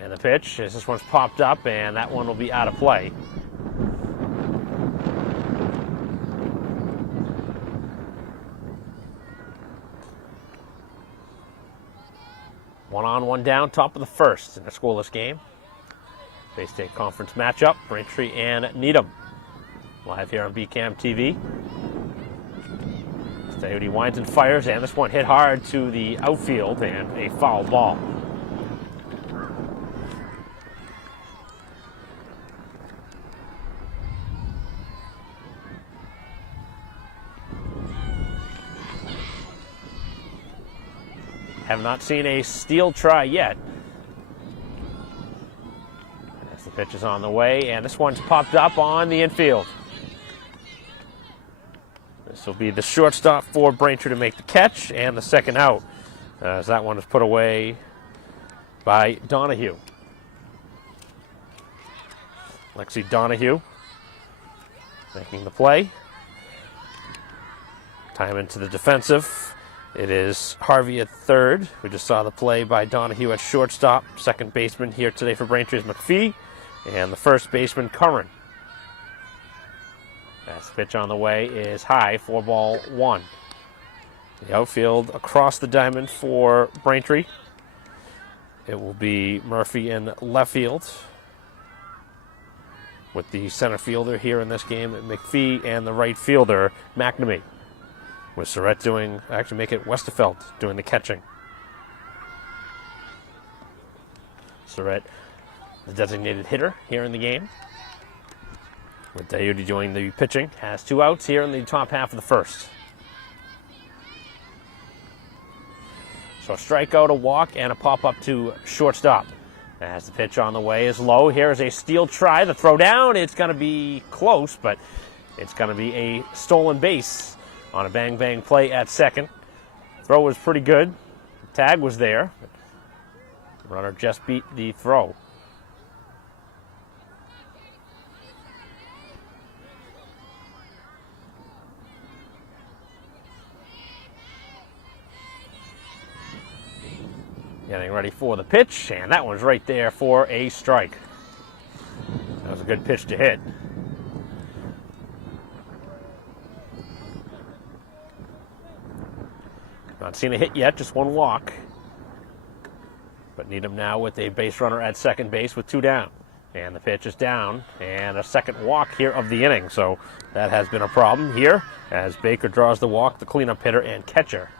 And the pitch, as this one's popped up, and that one will be out of play. One on, one down, top of the first in a scoreless game. Bay State Conference matchup, Braintree and Needham. Live here on BCAM TV. Coyote winds and fires, and this one hit hard to the outfield, and a foul ball. Have not seen a steal try yet. As the pitch is on the way, and this one's popped up on the infield. This will be the shortstop for Braintree to make the catch, and the second out, as that one is put away by Donahue. Lexi Donahue making the play. Time into the defensive. It is Harvey at third. We just saw the play by Donahue at shortstop. Second baseman here today for Braintree is McPhee. And the first baseman, Curran. As the pitch on the way is high, 4-1. The outfield across the diamond for Braintree. It will be Murphy in left field, with the center fielder here in this game, McPhee, and the right fielder, McNamee. With Surratt make it Westerfeld doing the catching. Surratt, the designated hitter here in the game. With Diode doing the pitching, has 2 outs here in the top half of the first. So a strikeout, a walk, and a pop-up to shortstop. As the pitch on the way is low, here's a steal try. The throw down, it's going to be close, but it's going to be a stolen base on a bang-bang play at second. Throw was pretty good. The tag was there. The runner just beat the throw. Getting ready for the pitch, and that one's right there for a strike. That was a good pitch to hit. Not seen a hit yet, just 1 walk. But Needham now with a base runner at second base with 2 down. And the pitch is down, and a second walk here of the inning. So that has been a problem here as Baker draws the walk, the cleanup hitter and catcher.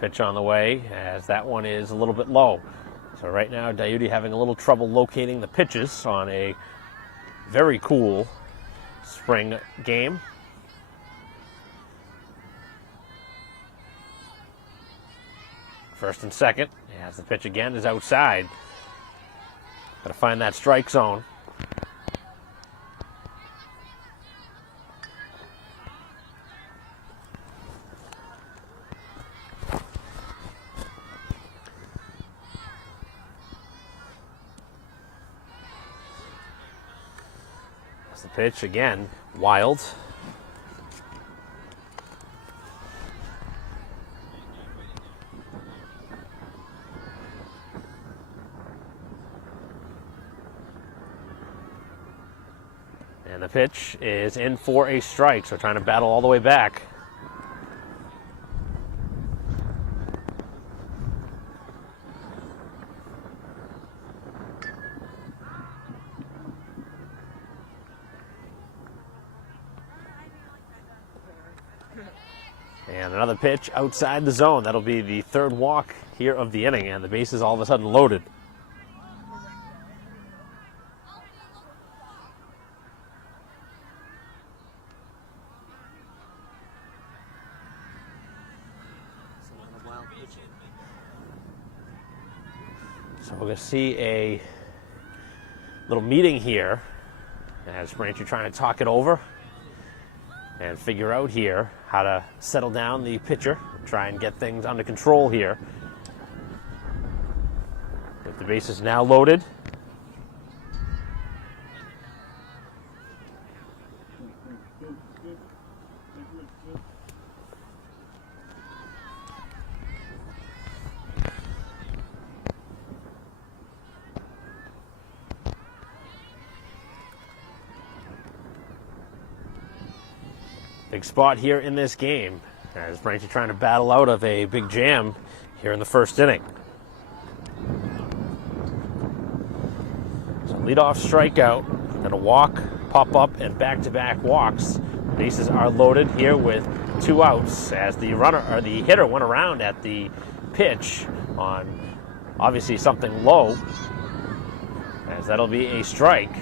Pitch on the way, as that one is a little bit low. So right now, Diode having a little trouble locating the pitches on a very cool spring game. First and second, as the pitch again is outside. Got to find that strike zone. The pitch again, wild. And the pitch is in for a strike, so trying to battle all the way back. And another pitch outside the zone. That'll be the third walk here of the inning, and the base is all of a sudden loaded. So we're going to see a little meeting here as Braintree trying to talk it over and figure out here how to settle down the pitcher, try and get things under control here. With the bases now loaded. Big spot here in this game as Braintree trying to battle out of a big jam here in the first inning. So leadoff strikeout, then a walk, pop up, and back-to-back walks. Bases are loaded here with 2 outs as the hitter went around at the pitch on obviously something low, as that'll be a strike.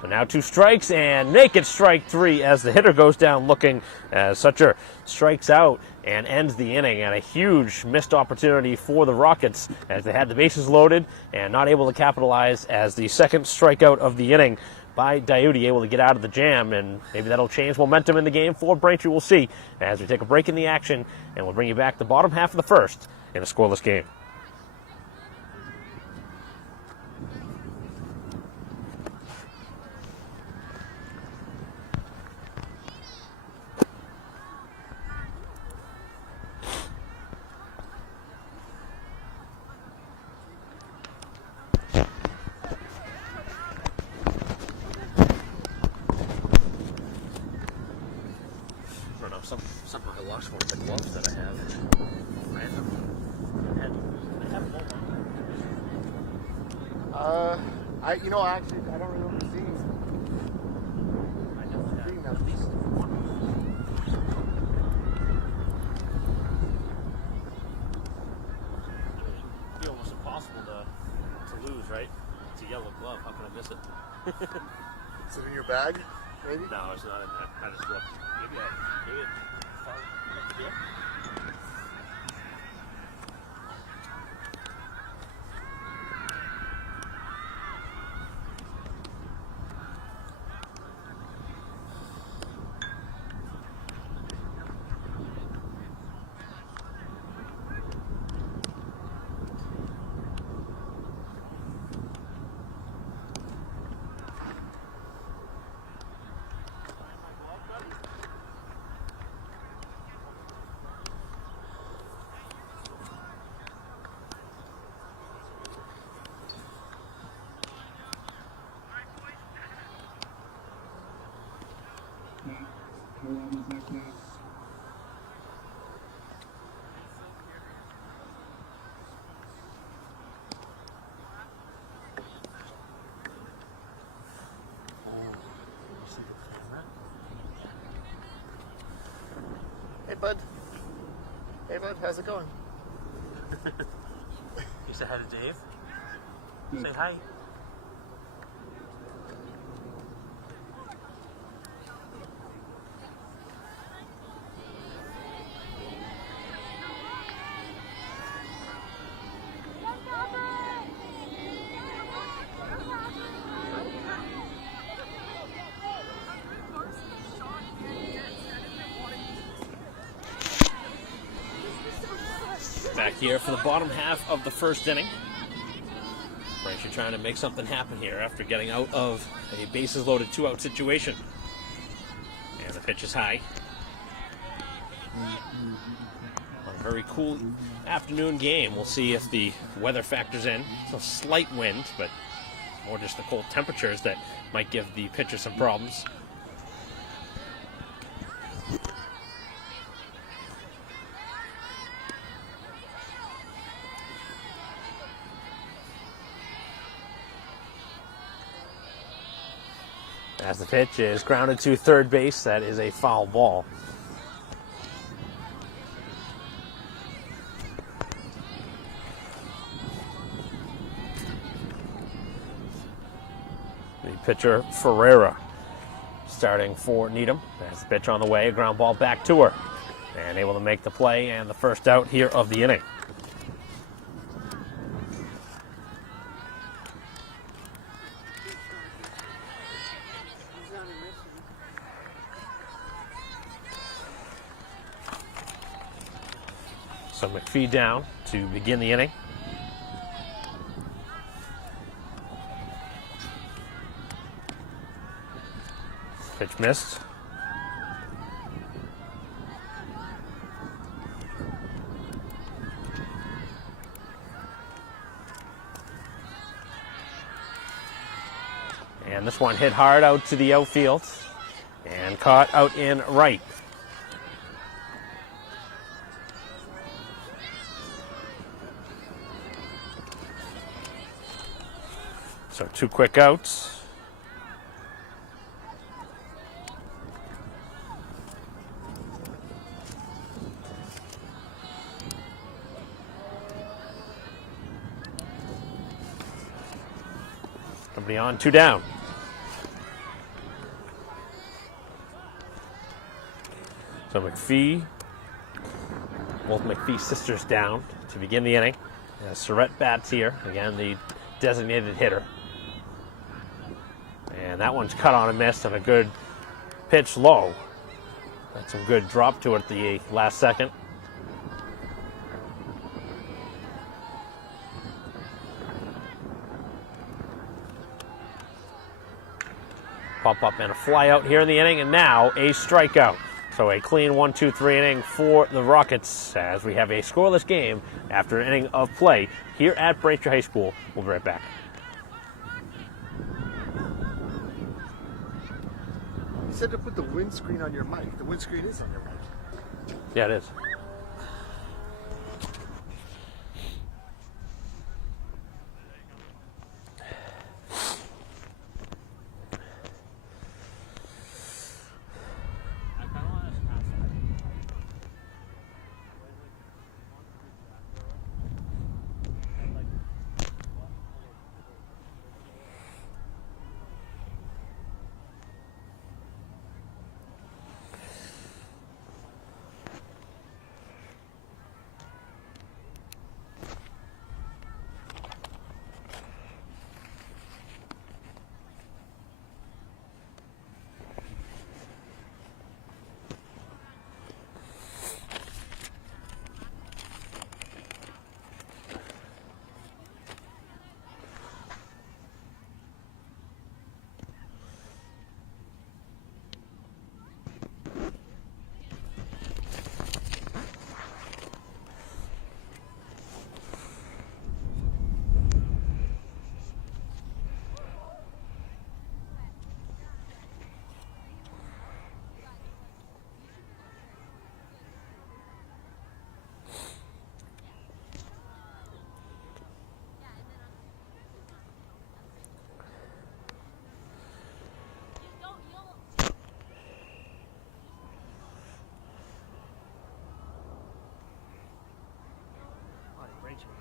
So now 2 strikes and naked strike 3 as the hitter goes down looking as Sucher strikes out and ends the inning, and a huge missed opportunity for the Rockets as they had the bases loaded and not able to capitalize as the second strikeout of the inning by Diuti able to get out of the jam, and maybe that'll change momentum in the game for Braintree. We'll see as we take a break in the action, and we'll bring you back the bottom half of the first in a scoreless game. Somehow I lost one of the gloves that I have. Random. I don't remember seeing. I definitely have at least one. It'd be almost impossible to lose, right? It's a yellow glove. How can I miss it? Is it in your bag, maybe? No, it's not in there. I just looked. Maybe it's far up here. Hey, bud. Hey, bud. How's it going? You say hi to Dave? Say hi. Back here for the bottom half of the first inning. Braintree trying to make something happen here after getting out of a bases loaded 2-out situation. And the pitch is high. On a very cool afternoon game. We'll see if the weather factors in. It's a slight wind, but more just the cold temperatures that might give the pitcher some problems. As the pitch is grounded to third base, that is a foul ball. The pitcher, Ferreira, starting for Needham. As the pitch on the way, a ground ball back to her. And able to make the play and the first out here of the inning. So McPhee down to begin the inning. Pitch missed. And this one hit hard out to the outfield and caught out in right. So 2 quick outs. Somebody on, 2 down. So McPhee, both McPhee sisters down to begin the inning. Surratt bats here, again the designated hitter. And that one's cut on and missed on a good pitch low. That's some good drop to it at the last second. Pop up and a fly out here in the inning, and now a strikeout. So a clean 1-2-3 inning for the Rockets as we have a scoreless game after an inning of play here at Braintree High School. We'll be right back. You said to put the windscreen on your mic. The windscreen is on your mic. Yeah, it is.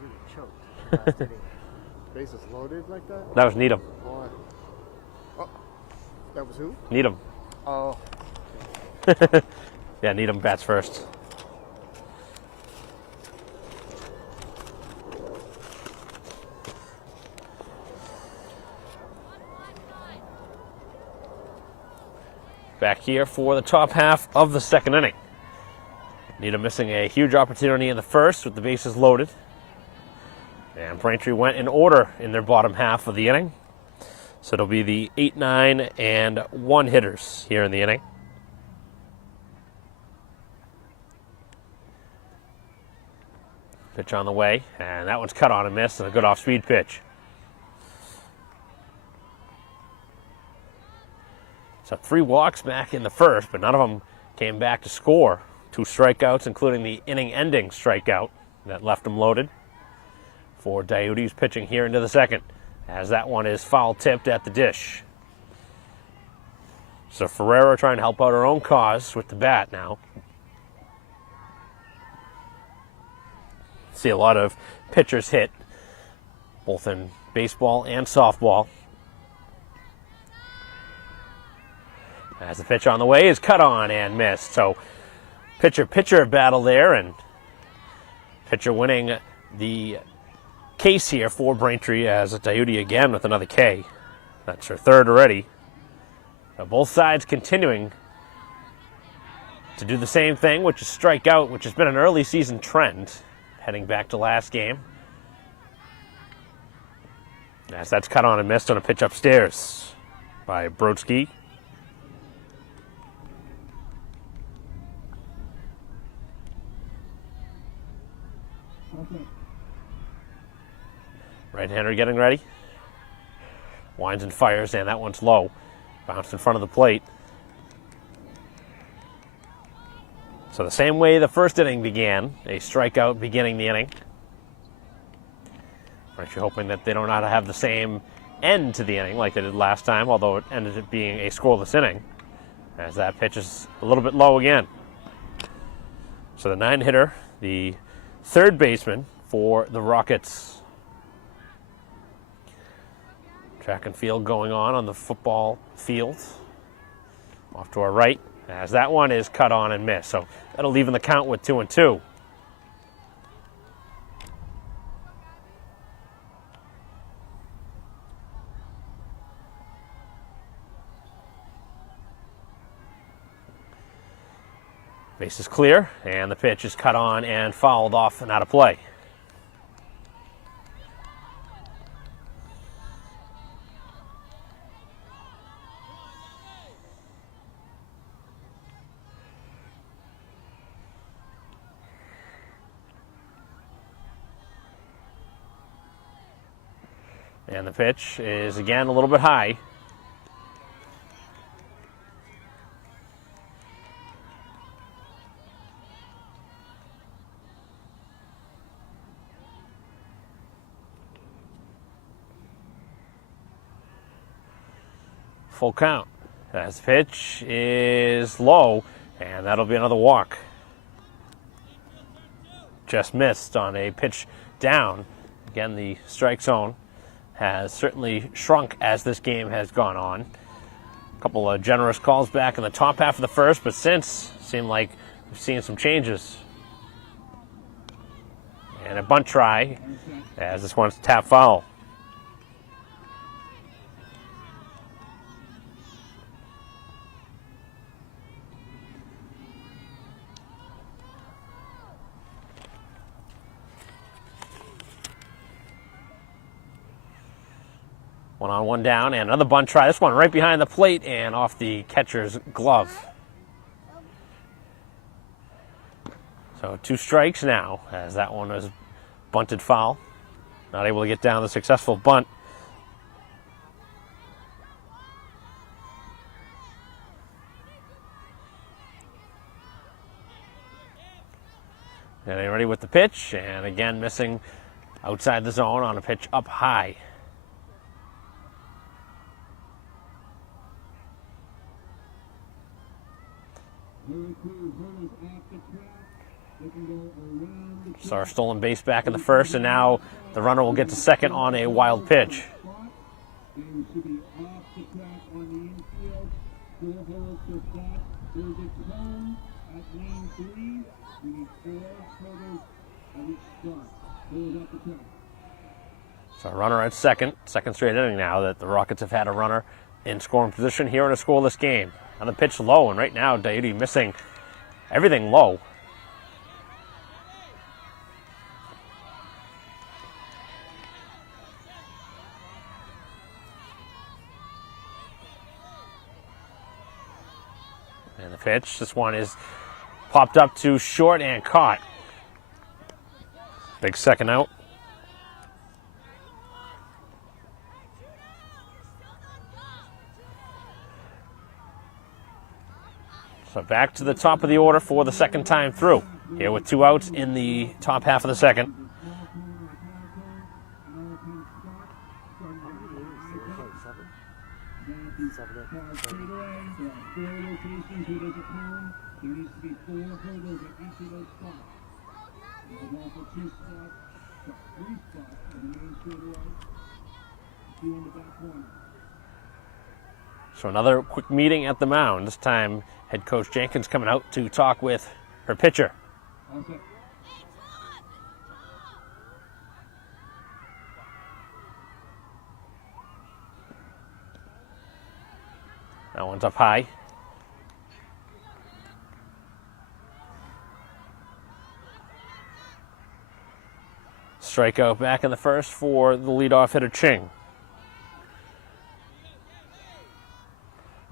Really choked. Last inning. Bases loaded like that? That was Needham. Boy. Oh, that was who? Needham. Oh. Yeah, Needham bats first. Back here for the top half of the second inning. Needham missing a huge opportunity in the first with the bases loaded. And Braintree went in order in their bottom half of the inning. So it'll be the 8, 9, and 1 hitters here in the inning. Pitch on the way, and that one's cut on and missed, and a good off-speed pitch. So 3 walks back in the first, but none of them came back to score. 2 strikeouts, including the inning-ending strikeout that left them loaded. For Diudes pitching here into the second, as that one is foul-tipped at the dish. So Ferreira trying to help out her own cause with the bat now. See a lot of pitchers hit, both in baseball and softball. As the pitch on the way is cut on and missed. So pitcher-pitcher battle there, and pitcher winning the case here for Braintree as a Diude again with another K. That's her third already. So both sides continuing to do the same thing, which is strike out, which has been an early season trend heading back to last game. As that's cut on and missed on a pitch upstairs by Brodsky. Right-hander getting ready. Winds and fires, and that one's low. Bounced in front of the plate. So the same way the first inning began, a strikeout beginning the inning. Aren't you hoping that they don't have the same end to the inning like they did last time, although it ended up being a scoreless inning, as that pitch is a little bit low again. So the 9-hitter, the third baseman for the Rockets. Track and field going on the football field. Off to our right, as that one is cut on and missed. So that'll even the count with 2-2. Base is clear, and the pitch is cut on and fouled off and out of play. And the pitch is again a little bit high. Full count. As the pitch is low, and that'll be another walk. Just missed on a pitch down. Again, the strike zone has certainly shrunk as this game has gone on. A couple of generous calls back in the top half of the first, but since seemed like we've seen some changes. And a bunt try, as this one's tap foul. One on, one down, and another bunt try. This one right behind the plate and off the catcher's glove. So 2 strikes now, as that one was bunted foul. Not able to get down the successful bunt. And they're ready with the pitch, and again missing outside the zone on a pitch up high. So our stolen base back in the first, and now the runner will get to second on a wild pitch. So a runner at second straight inning now that the Rockets have had a runner in scoring position here in a scoreless game. On the pitch low, and right now Daidy missing everything low. And the pitch, this one is popped up to short and caught. Big second out. So back to the top of the order for the second time through. Here with 2 outs in the top half of the second. So another quick meeting at the mound. This time head coach Jenkins coming out to talk with her pitcher. Okay. That one's up high. Strikeout back in the first for the leadoff hitter Ching.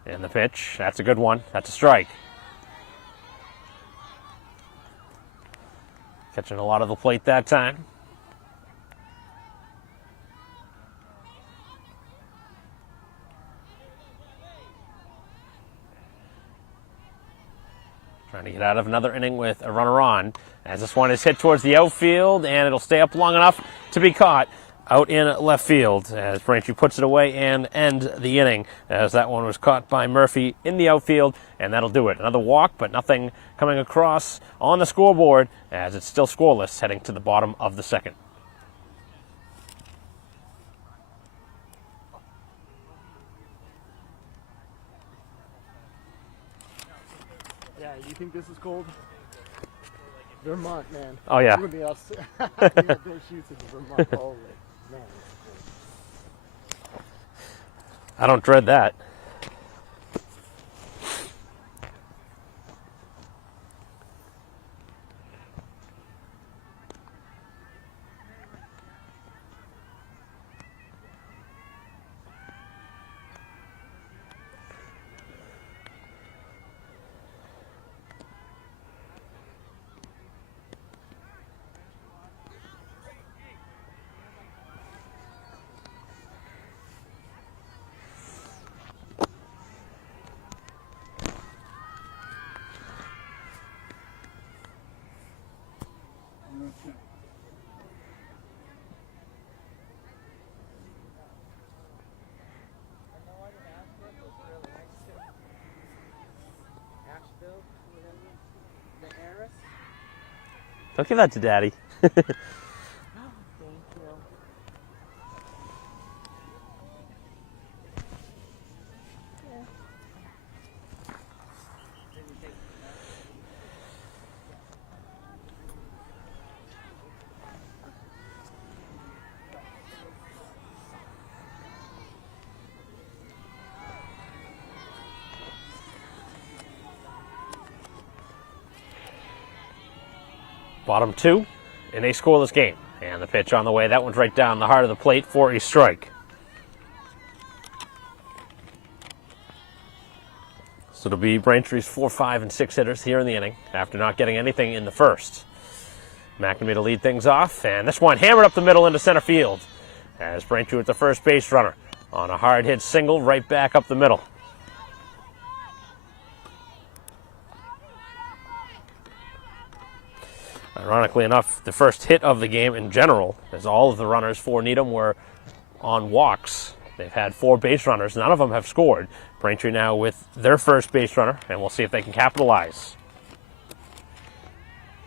And the pitch, that's a good one. That's a strike. Catching a lot of the plate that time. get out of another inning with a runner on, as this one is hit towards the outfield, and it'll stay up long enough to be caught out in left field as Braintree puts it away and end the inning, as that one was caught by Murphy in the outfield, and that'll do it. Another walk, but nothing coming across on the scoreboard as it's still scoreless heading to the bottom of the second. Yeah, you think this is cold? Vermont, man. Oh, yeah. We're gonna be outside. Outdoor shoots in Vermont all day. Man, it's cold. I don't dread that. Don't give that to Daddy. Thank you. Bottom two in a scoreless game. And the pitch on the way. That one's right down the heart of the plate for a strike. So it'll be Braintree's 4, 5, and 6 hitters here in the inning after not getting anything in the first. McNamee to lead things off, and this one hammered up the middle into center field as Braintree with the first base runner on a hard hit single right back up the middle. Ironically enough, the first hit of the game in general, as all of the runners for Needham were on walks. They've had 4 base runners. None of them have scored. Braintree now with their first base runner, and we'll see if they can capitalize.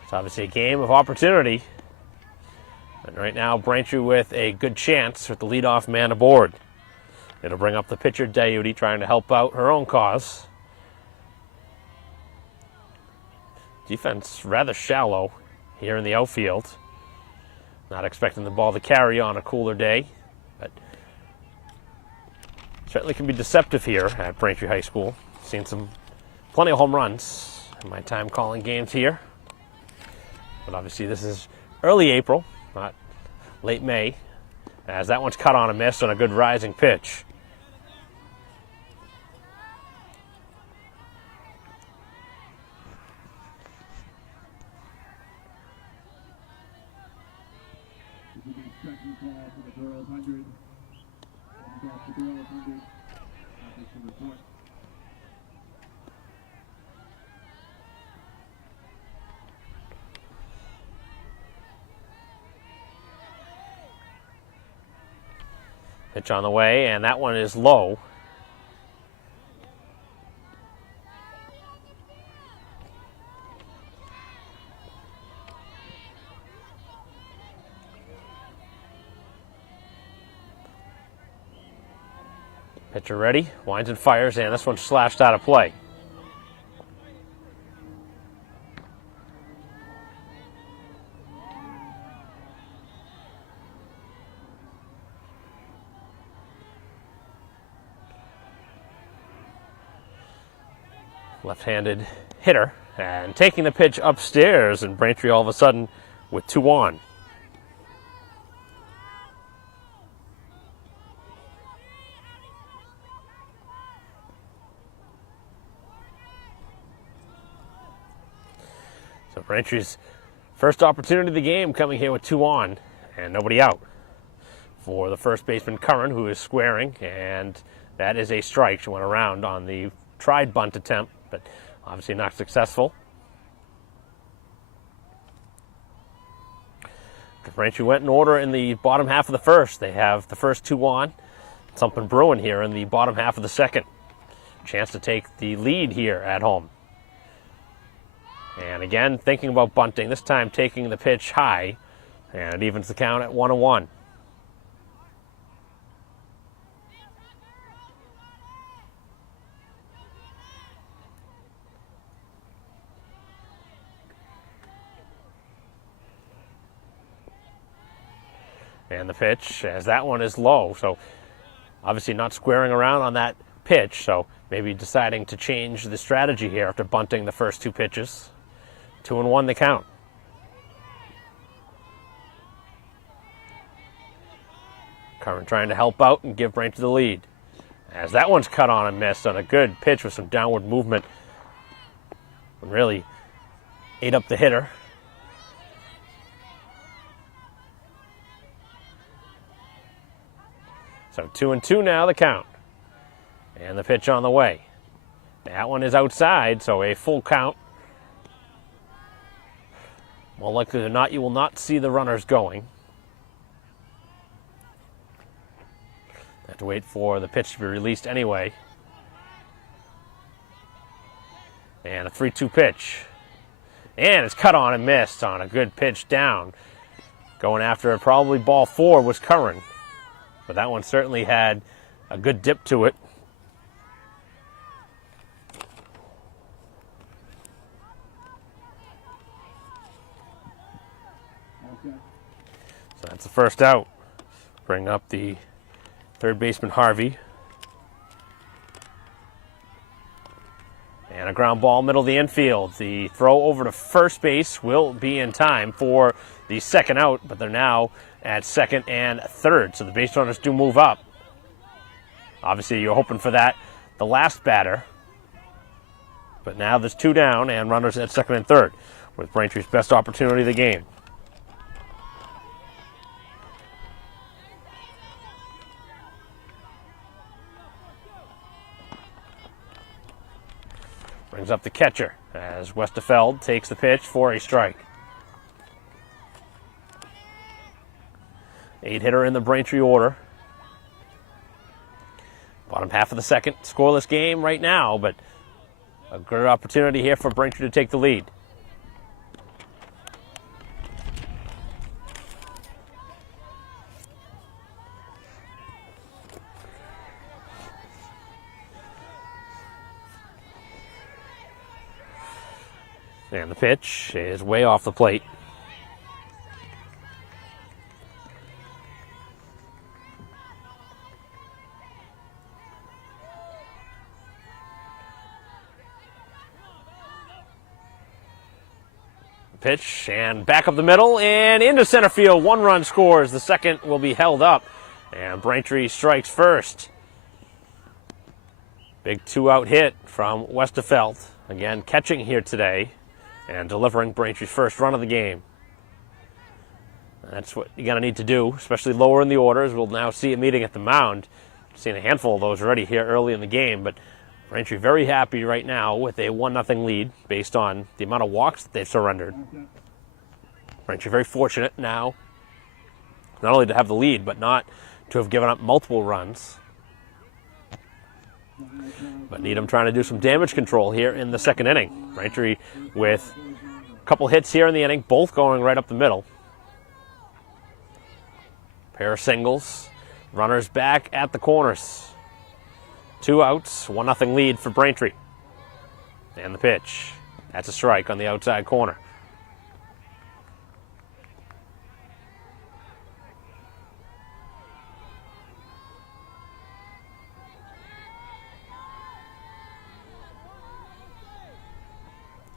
It's obviously a game of opportunity. And right now, Braintree with a good chance with the leadoff man aboard. It'll bring up the pitcher, Dayuti, trying to help out her own cause. Defense rather shallow here in the outfield. Not expecting the ball to carry on a cooler day, but certainly can be deceptive here at Braintree High School. Seen plenty of home runs in my time calling games here. But obviously this is early April, not late May, as that one's cut on a miss on a good rising pitch. Pitch on the way, and that one is low. Pitcher ready, winds and fires, and this one's slashed out of play. Left-handed hitter, and taking the pitch upstairs, and Braintree all of a sudden with 2 on. So Braintree's first opportunity of the game coming here with 2 on and nobody out for the first baseman Curran, who is squaring, and that is a strike. She went around on the tried bunt attempt, but obviously not successful. Braintree went in order in the bottom half of the first. They have the first two on. Something brewing here in the bottom half of the second. Chance to take the lead here at home. And again, thinking about bunting, this time taking the pitch high, and it evens the count at 1-1. And the pitch, as that one is low, so obviously not squaring around on that pitch, so maybe deciding to change the strategy here after bunting the first two pitches. 2-1 the count. Curran trying to help out and give Braintree the lead. As that one's cut on and missed on a good pitch with some downward movement. Really ate up the hitter. So 2-2 now the count. And the pitch on the way. That one is outside, so a full count. More likely than not, you will not see the runners going. Have to wait for the pitch to be released anyway. And a 3-2 pitch. And it's cut on and missed on a good pitch down. Going after it, probably ball 4 was Curran. But that one certainly had a good dip to it. So that's the first out. Bring up the third baseman, Harvey. And a ground ball, middle of the infield. The throw over to first base will be in time for the second out, but they're now at second and third, so the base runners do move up. Obviously, you're hoping for that, the last batter. But now there's two down and runners at second and third, with Braintree's best opportunity of the game. Brings up the catcher as Westerfeld takes the pitch for a strike. 8-hitter in the Braintree order. Bottom half of the second, scoreless game right now, but a good opportunity here for Braintree to take the lead. And the pitch is way off the plate. Pitch and back up the middle and into center field. One run scores. The second will be held up. And Braintree strikes first. Big two-out hit from Westerfeld. Again, catching here today and delivering Braintree's first run of the game. That's what you're going to need to do, especially lower in the orders. We'll now see a meeting at the mound. Seen a handful of those already here early in the game, but Braintree very happy right now with a 1-0 lead based on the amount of walks that they've surrendered. Braintree very fortunate now, not only to have the lead, but not to have given up multiple runs. But Needham trying to do some damage control here in the second inning. Braintree with a couple hits here in the inning, both going right up the middle. Pair of singles. Runners back at the corners. 2 outs, 1-0 lead for Braintree. And the pitch. That's a strike on the outside corner.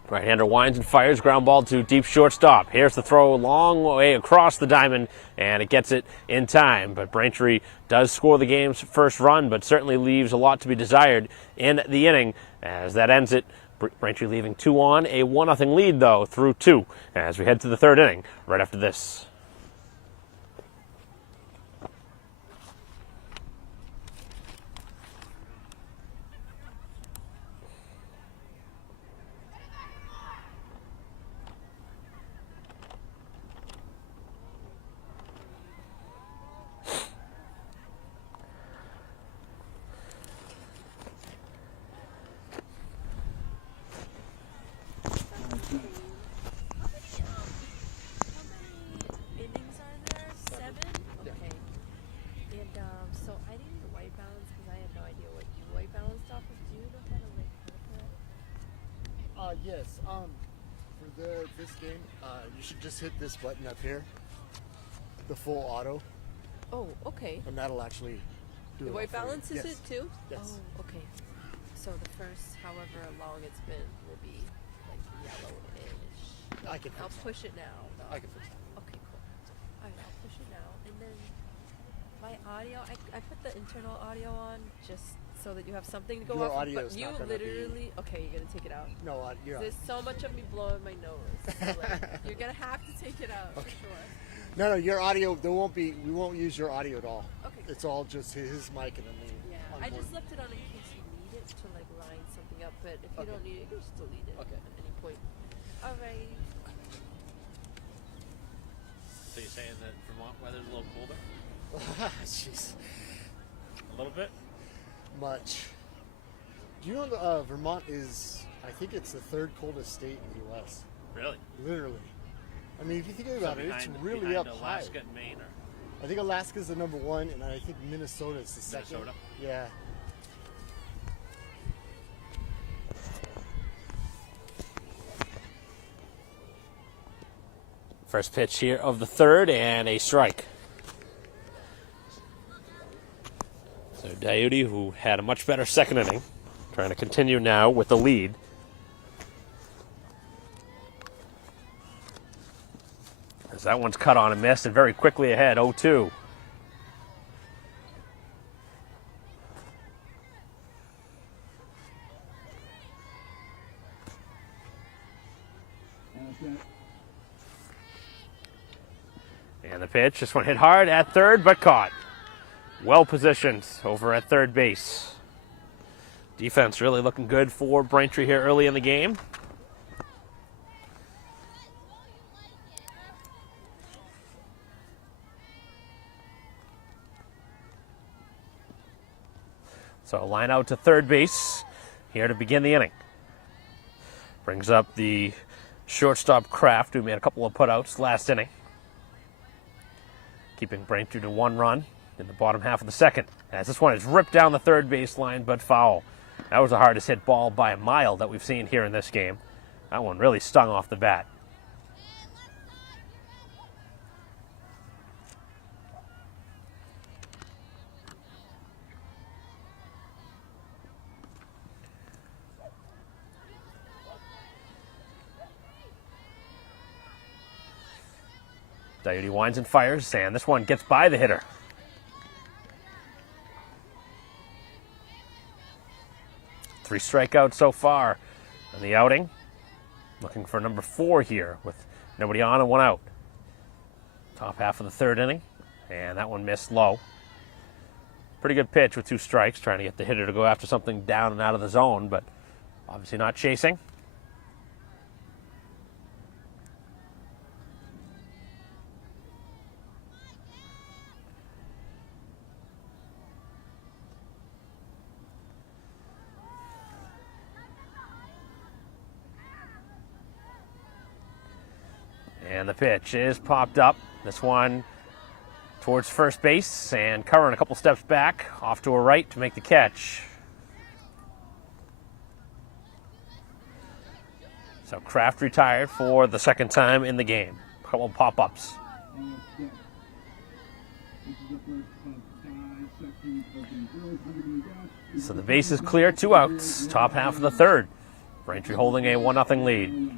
Right-hander winds and fires, ground ball to deep shortstop. Here's the throw, long way across the diamond, and it gets it in time. But Braintree does score the game's first run, but certainly leaves a lot to be desired in the inning. As that ends it, Braintree leaving 2 on, a 1-0 lead, though, through 2, as we head to the third inning right after this. this game, you should just hit this button up here, the full auto, Oh, okay. and that'll actually do The it. white all for you. balances Yes. it too? Yes. Oh, okay. So the first however long it's been will be like yellowish. I can I'll fix push it now. that. I can fix that. Okay, cool. Alright, I'll push it now. And then my audio, I put the internal audio on just so that you have something to go Your off of, audio's but you not gonna be- literally okay, you're gonna take it out. No, you're There's so much of me blowing my nose. So like, you're gonna have to take it out for sure. No, your audio. We won't use your audio at all. Okay. It's all just his mic and then me. Yeah, on I board. just left it on in case you need it to like line something up, but if you Okay. don't need it, you can just delete it Okay. at any point. Alright. So you're saying that Vermont weather's a little colder? Jeez, A little bit? much. Do you know Vermont is? I think it's the third coldest state in the U.S. Really? Literally. I mean, if you think about it, it's really behind up Alaska high. and Maine, or I think Alaska's the number one, and I think Minnesota's the second. Minnesota? Yeah. First pitch here of the third, and a strike. So Diode, who had a much better second inning, trying to continue now with the lead. As that one's cut on and missed, and very quickly ahead, 0-2. And the pitch, this one hit hard at third, but caught. Well positioned over at third base. Defense really looking good for Braintree here early in the game. So a line out to third base here to begin the inning. Brings up the shortstop Kraft, who made a couple of putouts last inning. Keeping Braintree to one run in the bottom half of the second. As this one is ripped down the third base line, but foul. That was the hardest hit ball by a mile that we've seen here in this game. That one really stung off the bat. Diode winds and fires, and this one gets by the hitter. Three strikeouts so far in the outing. Looking for number 4 here with nobody on and one out. Top half of the third inning, and that one missed low. Pretty good pitch with 2 strikes, trying to get the hitter to go after something down and out of the zone, but obviously not chasing. And the pitch is popped up. This one towards first base, and Curran a couple steps back, off to a right to make the catch. So Kraft retired for the second time in the game. A couple of pop-ups. So the base is clear, 2 outs, top half of the third. Braintree holding a 1-0 lead.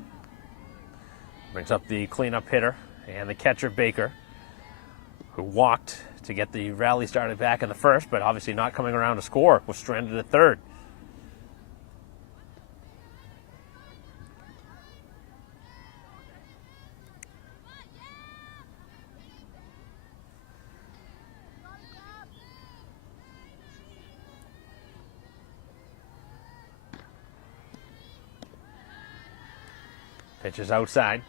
Brings up the cleanup hitter and the catcher Baker, who walked to get the rally started back in the first, but obviously not coming around to score, was stranded at third. Pitch is outside.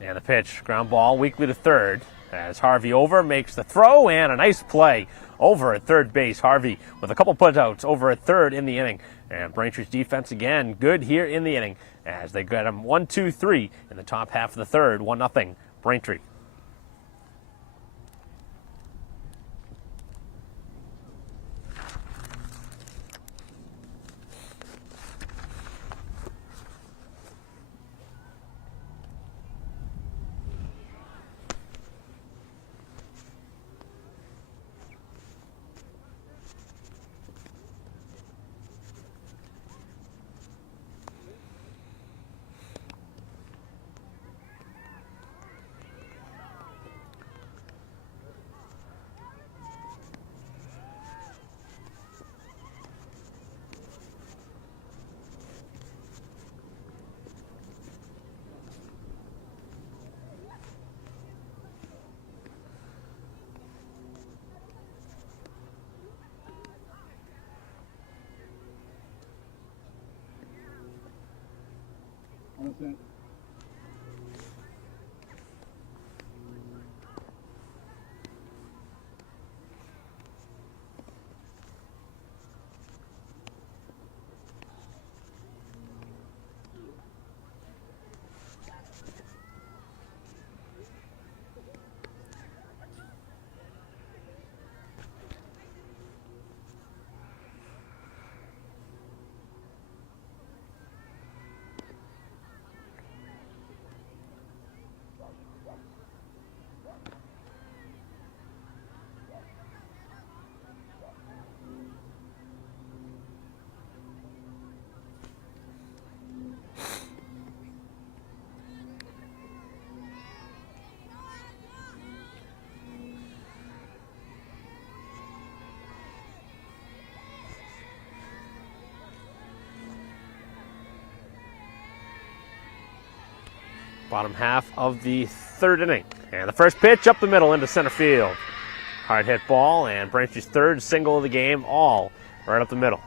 And the pitch, ground ball, weakly to third. As Harvey over makes the throw, and a nice play over at third base. Harvey with a couple putouts over at third in the inning. And Braintree's defense again good here in the inning as they get him 1-2-3 in the top half of the third. 1-0 Braintree. Bottom half of the third inning. And the first pitch up the middle into center field. Hard hit ball, and Braintree's third single of the game, all right up the middle.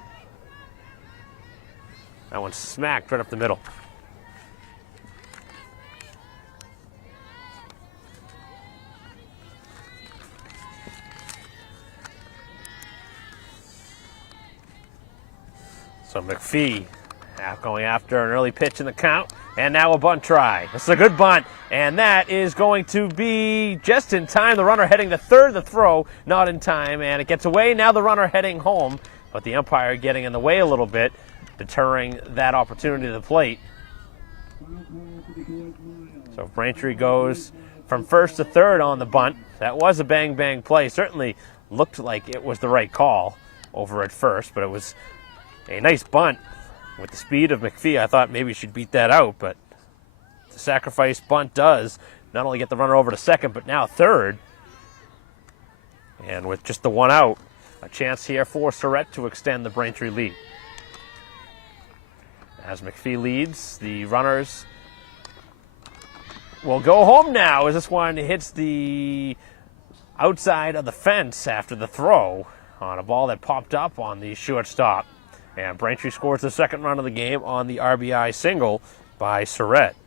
That one smacked right up the middle. So McPhee going after an early pitch in the count, and now a bunt try. This is a good bunt, and that is going to be just in time. The runner heading to third, the throw not in time, and it gets away. Now the runner heading home, but the umpire getting in the way a little bit, deterring that opportunity to the plate. So Braintree goes from first to third on the bunt. That was a bang-bang play. Certainly looked like it was the right call over at first, but it was a nice bunt. With the speed of McPhee, I thought maybe she'd beat that out, but the sacrifice bunt does not only get the runner over to second, but now third. And with just the one out, a chance here for Surratt to extend the Braintree lead. As McPhee leads, the runners will go home now as this one hits the outside of the fence after the throw on a ball that popped up on the shortstop. And Braintree scores the second run of the game on the RBI single by Surratt.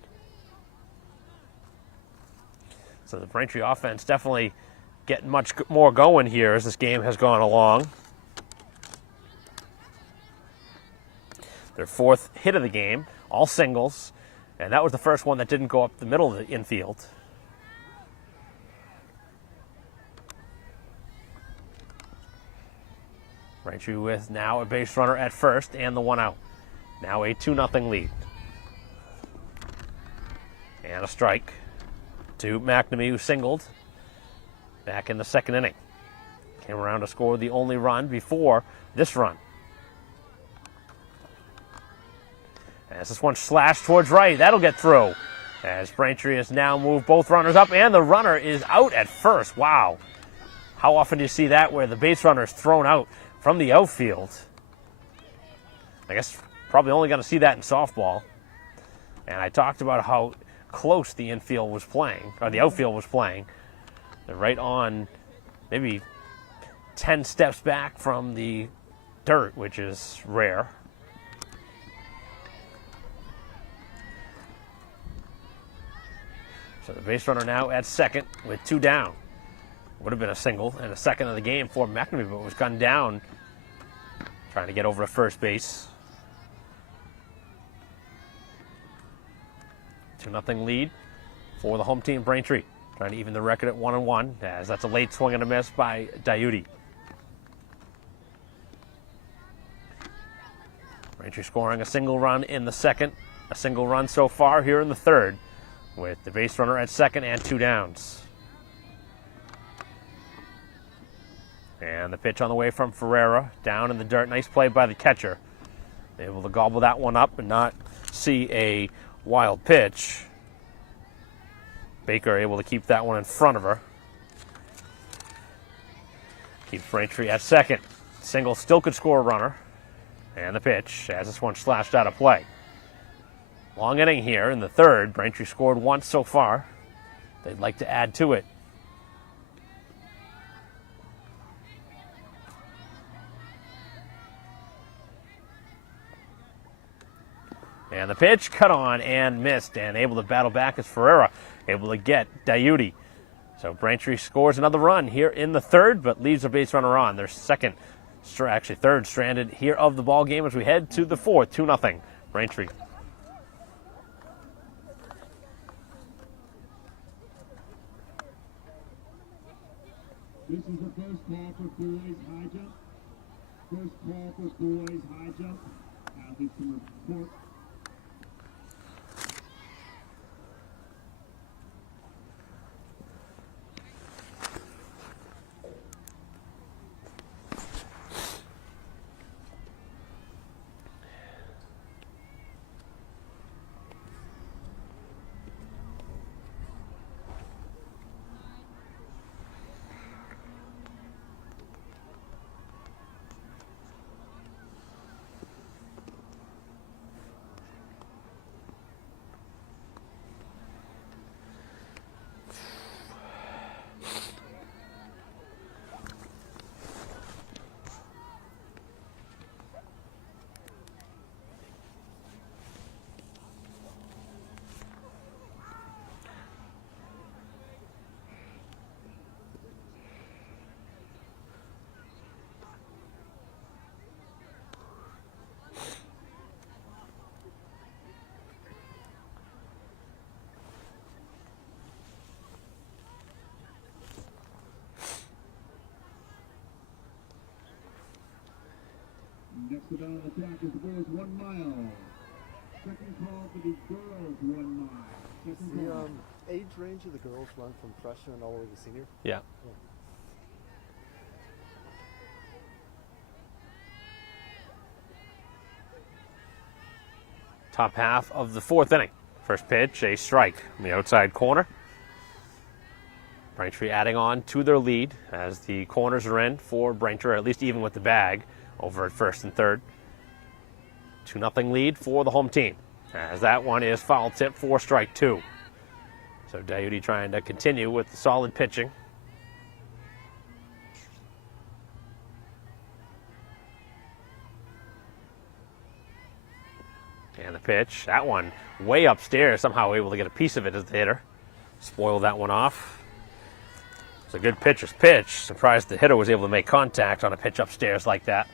So the Braintree offense definitely getting much more going here as this game has gone along. Their fourth hit of the game, all singles, and that was the first one that didn't go up the middle of the infield. Braintree with now a base runner at first and the one out. Now a 2-0 lead. And a strike to McNamee, who singled back in the second inning. Came around to score the only run before this run. As this one slashed towards right, that'll get through. As Braintree has now moved both runners up, and the runner is out at first. Wow. How often do you see that where the base runner is thrown out from the outfield? I guess probably only going to see that in softball. And I talked about how close the infield was playing, or the outfield was playing. They're right on maybe 10 steps back from the dirt, which is rare. base runner now at second with 2 down. Would have been a single and a second of the game for McNamee, but was gunned down trying to get over to first base. 2-0 lead for the home team, Braintree. Trying to even the record at 1-1, as that's a late swing and a miss by Diuti. Braintree scoring a single run in the second, a single run so far here in the third, with the base runner at second and 2 downs. And the pitch on the way from Ferreira, down in the dirt. Nice play by the catcher. Able to gobble that one up and not see a wild pitch. Baker able to keep that one in front of her. Keeps Braintree at second. Single still could score a runner. And the pitch as this one slashed out of play. Long inning here in the third. Braintree scored once so far. They'd like to add to it. And the pitch cut on and missed, and able to battle back as Ferreira able to get Diuti. So Braintree scores another run here in the third, but leaves a base runner on. Their third stranded here of the ball game as we head to the fourth. 2-0 Braintree. This is the first call for boys high jump. First call for boys high jump. Athletes can report. Next to down on the track is the boys 1 mile. Second call for the girls 1 mile. Second call. The age range of the girls run from freshman all the way to senior. Yeah. Top half of the fourth inning. First pitch, a strike on the outside corner. Braintree adding on to their lead as the corners are in for Braintree, or at least even with the bag, over at first and third. 2-0 lead for the home team, as that one is foul tip for strike 2. So Diuti trying to continue with the solid pitching. And the pitch, that one way upstairs, somehow able to get a piece of it as the hitter. Spoiled that one off. It's a good pitcher's pitch. Surprised the hitter was able to make contact on a pitch upstairs like that.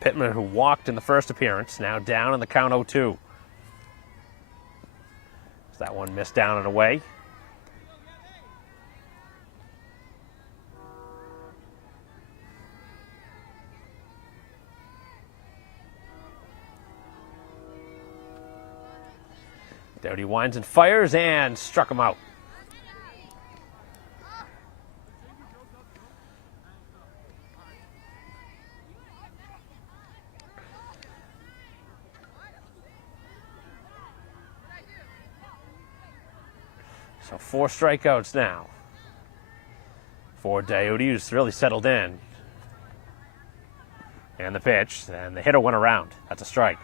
Pittman, who walked in the first appearance, now down in the count 0-2. So that one missed down and away. Doughty winds and fires and struck him out. So 4 strikeouts now for Diuti, who's really settled in. And the pitch, and the hitter went around. That's a strike.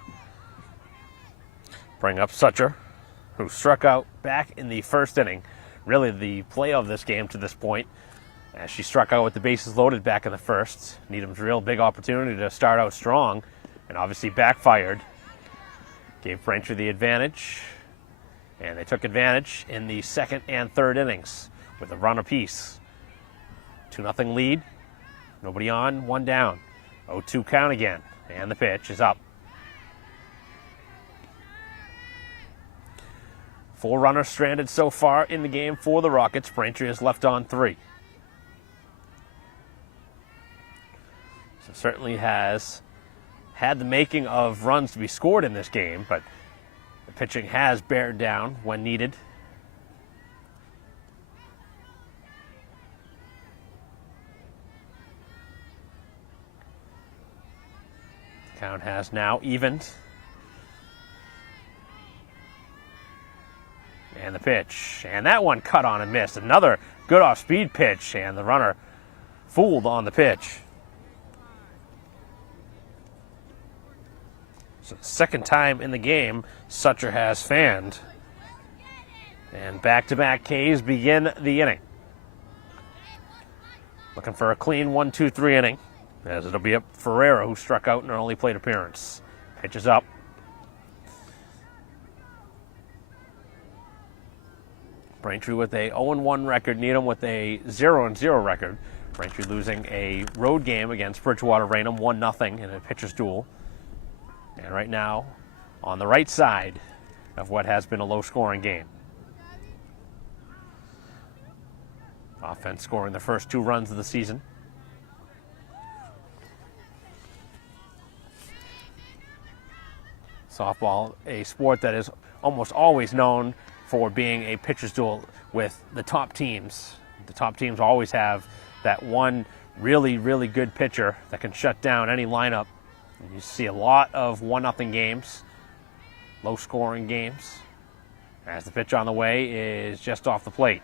Bring up Sucher, who struck out back in the first inning. Really the play of this game to this point, as she struck out with the bases loaded back in the first. Needham's real big opportunity to start out strong, and obviously backfired. Gave Braintree the advantage. And they took advantage in the second and third innings with a run apiece. 2-0 lead. Nobody on, one down. 0-2 count again. And the pitch is up. 4 runners stranded so far in the game for the Rockets. Braintree is left on 3. So certainly has had the making of runs to be scored in this game, but the pitching has bared down when needed. The count has now evened. And the pitch. And that one cut on and missed. Another good off-speed pitch, and the runner fooled on the pitch. So second time in the game, Sutter has fanned. And back-to-back Ks begin the inning. Looking for a clean 1-2-3 inning, as it'll be up Ferreira, who struck out in an early plate appearance. Pitch is up. Braintree with a 0-1 record, Needham with a 0-0 record. Braintree losing a road game against Bridgewater Raynham 1-0 in a pitcher's duel. And right now, on the right side of what has been a low-scoring game. Offense scoring the first 2 runs of the season. Softball, a sport that is almost always known for being a pitcher's duel with the top teams. The top teams always have that one really, really good pitcher that can shut down any lineup. And you see a lot of 1-0 games, low-scoring games, as the pitch on the way is just off the plate.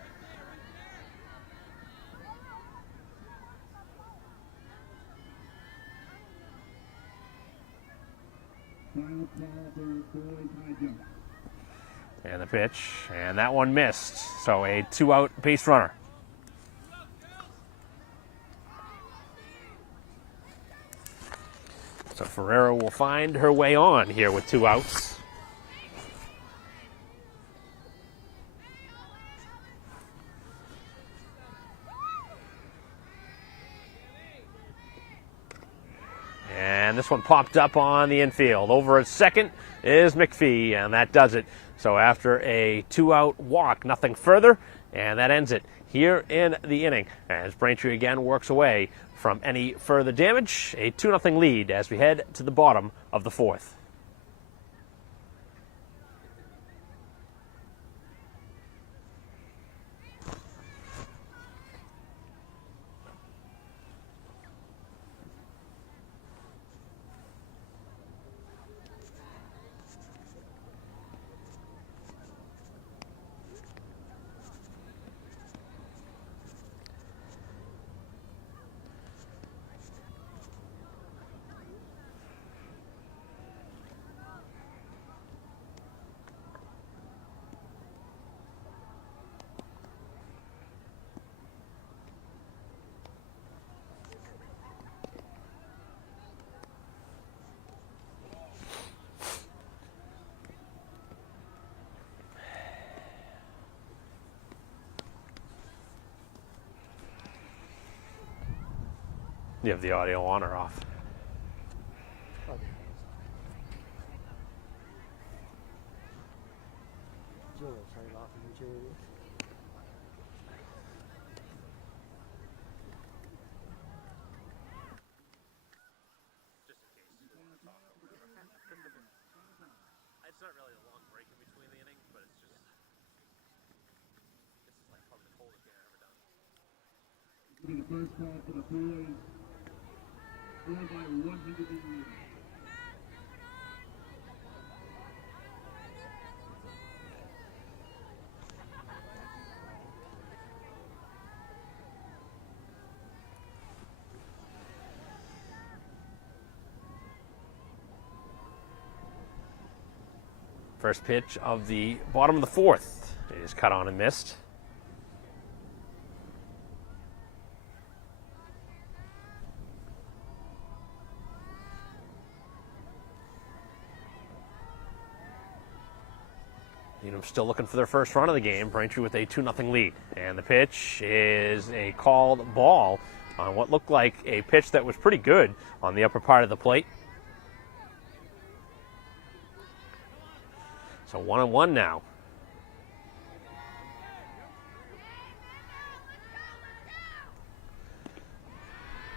Final call for boys high jump. And the pitch, and that one missed. So a 2-out base runner. So Ferreira will find her way on here with 2 outs. And this one popped up on the infield. Over at second is McPhee, and that does it. So after a 2-out walk, nothing further, and that ends it here in the inning. As Braintree again works away from any further damage, a 2-0 lead as we head to the bottom of the 4th. You have the audio on or off? Okay. Do you want to turn it off and you turn it on? It's not really a long break in between the innings, but it's just, this is like probably the coldest game I've ever done. This will be the first call for the boys. Scored by 100. First pitch of the bottom of the 4th is cut on and missed. The Needham still looking for their first run of the game. Braintree with a 2-0 lead. And the pitch is a called ball on what looked like a pitch that was pretty good on the upper part of the plate. So 1-1 now.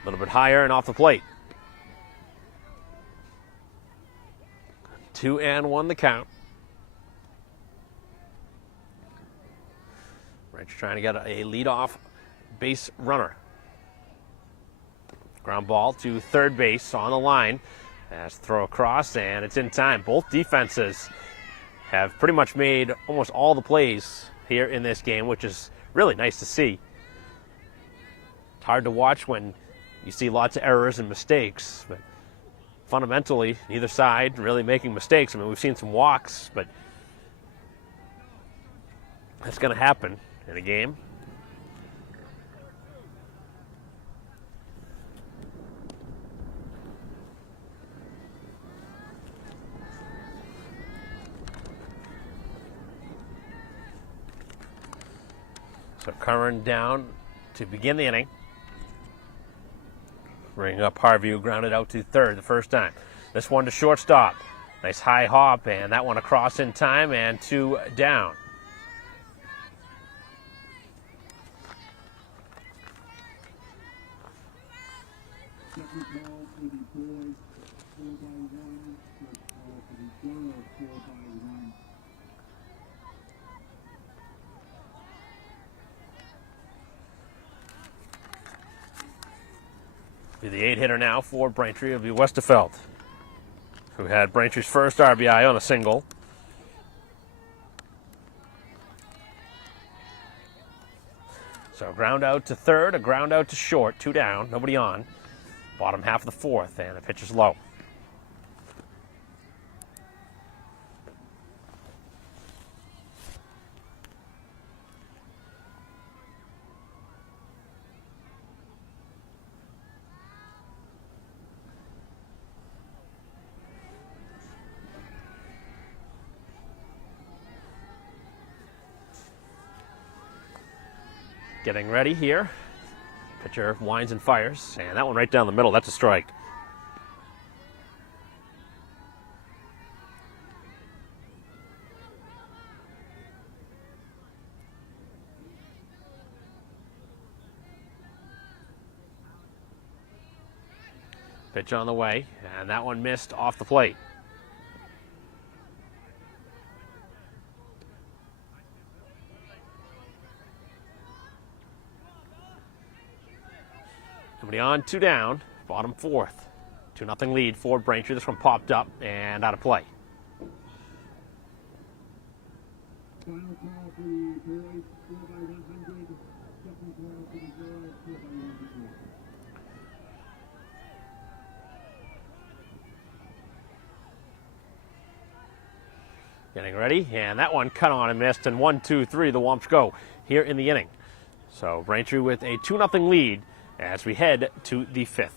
A little bit higher and off the plate. 2-1 the count. Braintree trying to get a leadoff base runner. Ground ball to third base on the line. As throw across, and it's in time. Both defenses have pretty much made almost all the plays here in this game, which is really nice to see. It's hard to watch when you see lots of errors and mistakes, but fundamentally, neither side really making mistakes. I mean, we've seen some walks, but that's going to happen in a game. So Curran down to begin the inning. Bring up Harvey, who grounded out to third the first time. This one to shortstop. Nice high hop, and that one across in time, and 2 down. Second call for the boys, 4-1. First call for the girls, 4-1. Be the 8-hitter now for Braintree. It'll be Westerfeld, who had Braintree's first RBI on a single. So a ground out to third, a ground out to short, 2 down, nobody on. Bottom half of the fourth, and the pitch is low. Getting ready here. Pitcher winds and fires, and that one right down the middle, that's a strike. Pitch on the way, and that one missed off the plate. Nobody on, 2 down, bottom fourth. 2-0 lead for Braintree. This one popped up and out of play. Final call for the boys, 4-100. Second call for the girls, 4-100. Getting ready, and that one cut on and missed, and 1-2-3, the Womps go here in the inning. So Braintree with a 2-0 lead as we head to the 5th.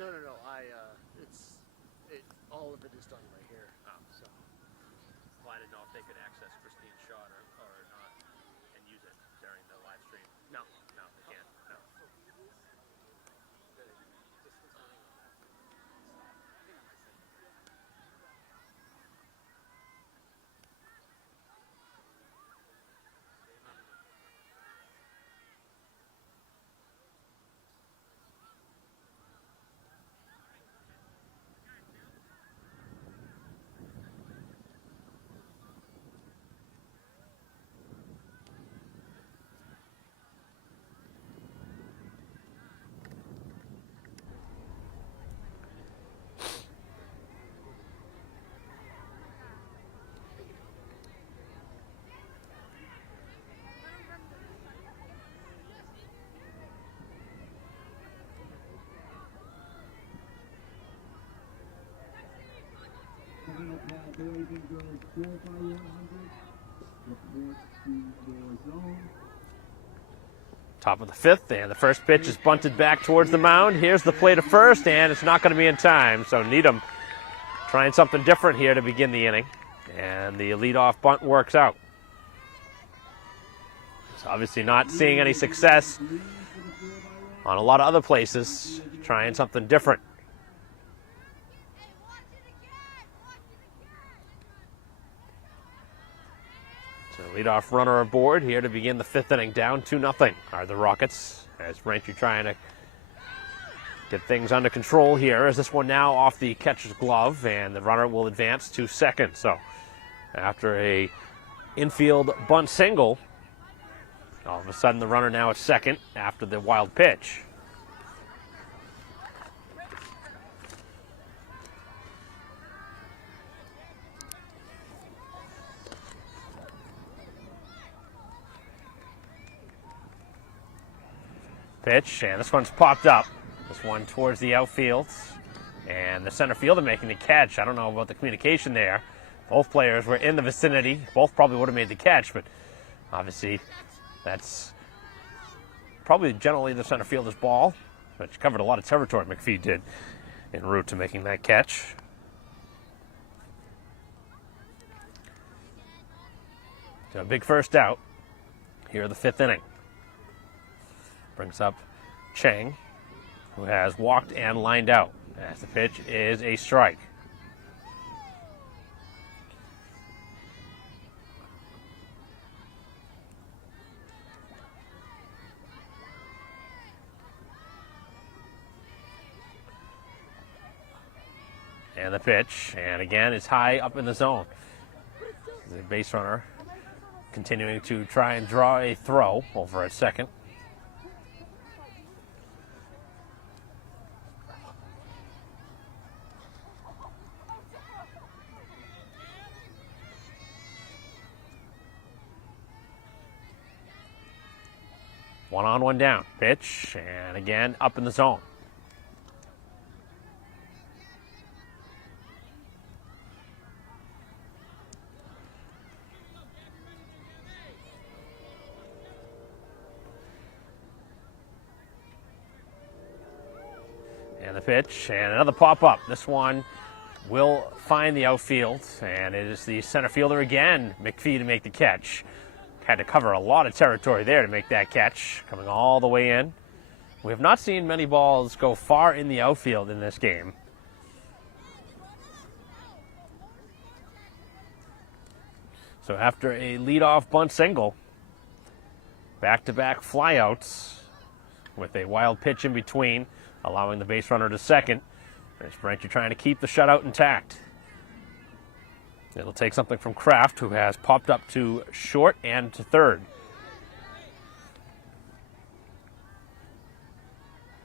No. All of it is done right here. So. Well, I didn't know if they could access Christine's shot or not and use it during the live stream. No, they can't. No. 4 by 100. Report to your zone. Top of the fifth, and the first pitch is bunted back towards the mound. Here's the play to first, and it's not going to be in time. So Needham trying something different here to begin the inning, and the leadoff bunt works out. So obviously not seeing any success on a lot of other places, trying something different. So leadoff runner aboard here to begin the fifth inning. Down 2-0 are the Rockets, as Braintree trying to get things under control here, as this one now off the catcher's glove, and the runner will advance to second. So after a infield bunt single, all of a sudden the runner now at second after the wild pitch. Pitch, and this one's popped up. This one towards the outfield, and the center fielder making the catch. I don't know about the communication there. Both players were in the vicinity. Both probably would have made the catch, but obviously that's probably generally the center fielder's ball, but covered a lot of territory, McPhee did, en route to making that catch. So a big first out here in the fifth inning. Brings up Chang, who has walked and lined out, as the pitch is a strike. And the pitch, and again, it's high up in the zone. The base runner continuing to try and draw a throw over at second. One on, one down. Pitch, and again, up in the zone. And the pitch, and another pop-up. This one will find the outfield, and it is the center fielder again, McPhee, to make the catch. Had to cover a lot of territory there to make that catch, coming all the way in. We have not seen many balls go far in the outfield in this game. So after a leadoff bunt single, back-to-back flyouts with a wild pitch in between, allowing the base runner to second. As Braintree trying to keep the shutout intact. It'll take something from Kraft, who has popped up to short and to third.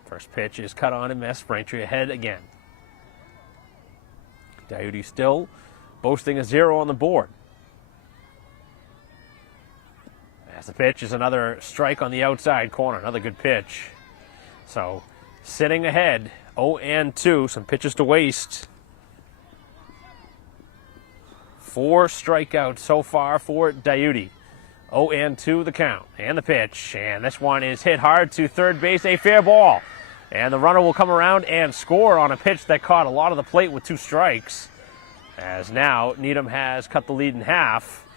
First pitch is cut on and missed. Braintree ahead again. Diuti still boasting a 0 on the board. As the pitch is another strike on the outside corner. Another good pitch. So sitting ahead, 0-2, some pitches to waste. 4 strikeouts so far for Diuti. 0-2 the count, and the pitch, and this one is hit hard to third base, a fair ball. And the runner will come around and score on a pitch that caught a lot of the plate with 2 strikes. As now Needham has cut the lead in half.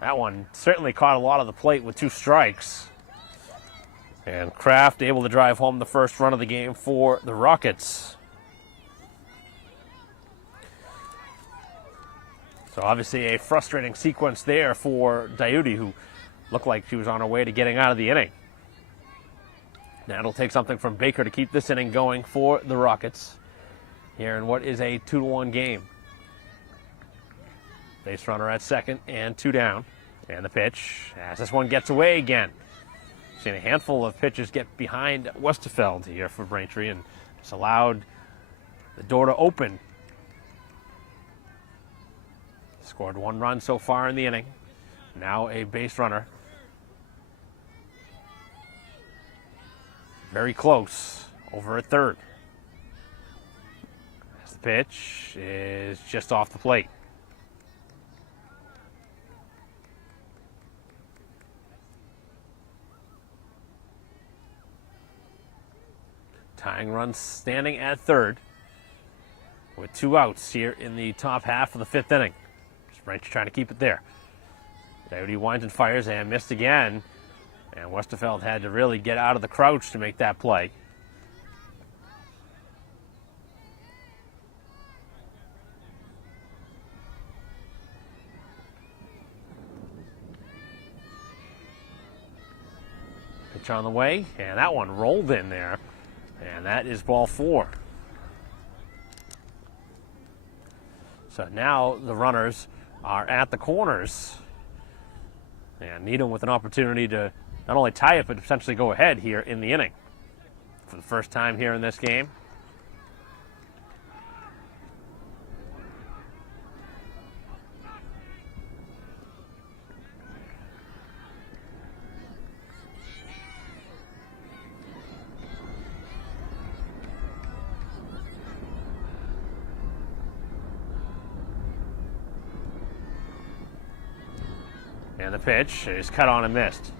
That one certainly caught a lot of the plate with 2 strikes. And Kraft able to drive home the first run of the game for the Rockets. So obviously a frustrating sequence there for Diuti, who looked like she was on her way to getting out of the inning. Now it'll take something from Baker to keep this inning going for the Rockets here in what is a 2-1 game. Base runner at second and 2 down. And the pitch, as this one gets away again. Seen a handful of pitches get behind Westerfeld here for Braintree, and it's allowed the door to open. Scored 1 run so far in the inning. Now a base runner. Very close, over at third. As the pitch is just off the plate. Tying run standing at third with 2 outs here in the top half of the 5th inning. Braintree trying to keep it there. Coyote winds and fires and missed again. And Westerfeld had to really get out of the crouch to make that play. Pitch on the way, and that one rolled in there. And that is ball 4. So now the runners are at the corners. And Needham with an opportunity to not only tie it, but potentially go ahead here in the inning. For the first time here in this game. And the pitch is cut on and missed.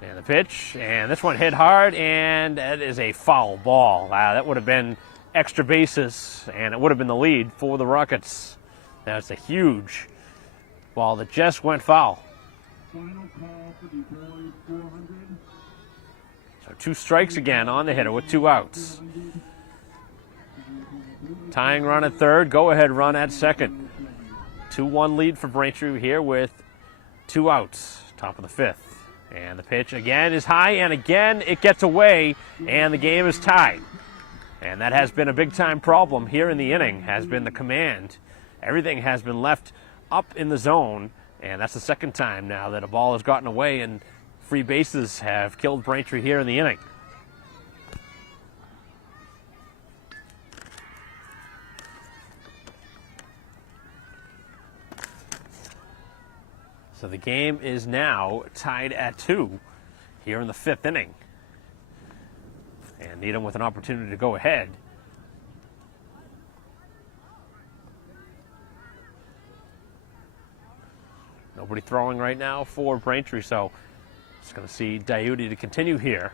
And the pitch, and this one hit hard, and that is a foul ball. Wow, that would have been extra bases, and it would have been the lead for the Rockets. That's a huge ball that just went foul. Final call for the boys, 400. So 2 strikes again on the hitter with 2 outs. Tying run at third, go-ahead run at second. 2-1 lead for Braintree here with 2 outs, top of the 5th. And the pitch again is high, and again it gets away, and the game is tied. And that has been a big-time problem here in the inning, has been the command. Everything has been left up in the zone, and that's the second time now that a ball has gotten away, and free bases have killed Braintree here in the inning. So the game is now tied at 2 here in the 5th inning. And Needham with an opportunity to go ahead. Nobody throwing right now for Braintree, so just going to see Diuti to continue here.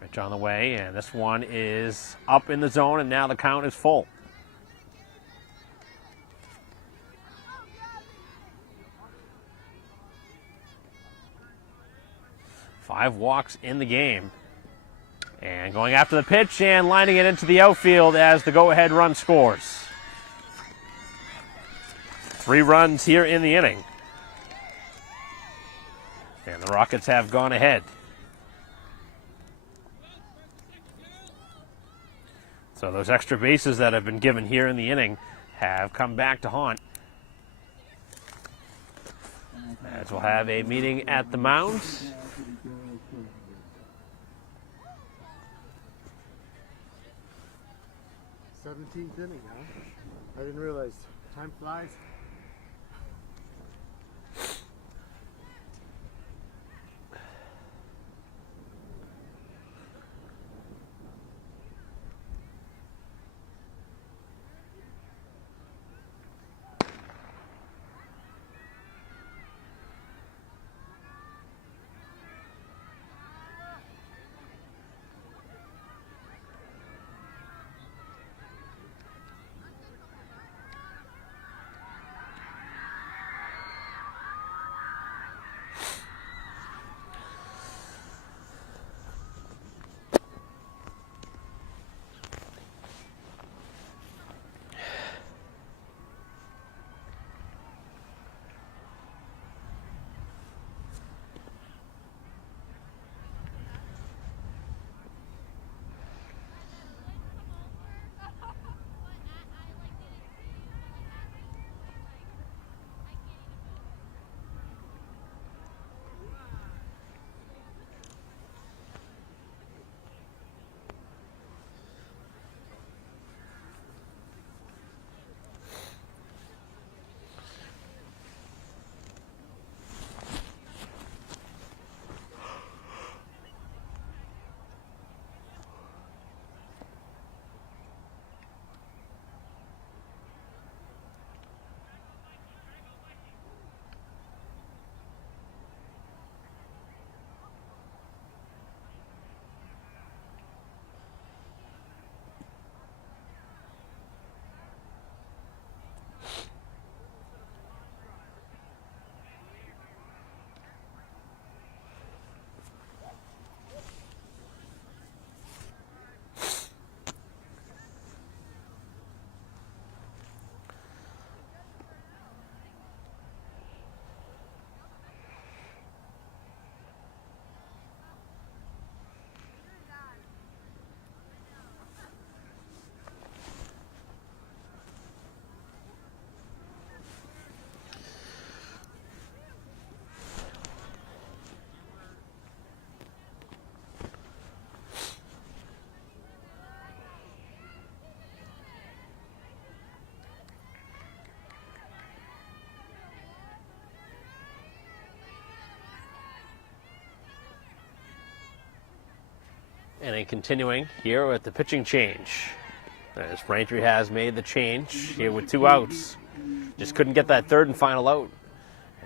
Pitch on the way, and this one is up in the zone, and now the count is full. 5 walks in the game. And going after the pitch and lining it into the outfield as the go-ahead run scores. 3 runs here in the inning. And the Rockets have gone ahead. So those extra bases that have been given here in the inning have come back to haunt. As we'll have a meeting at the mound. 17th inning, huh? I didn't realize. Time flies. inning continuing here with the pitching change. As Braintree has made the change here with 2 outs. Just couldn't get that third and final out.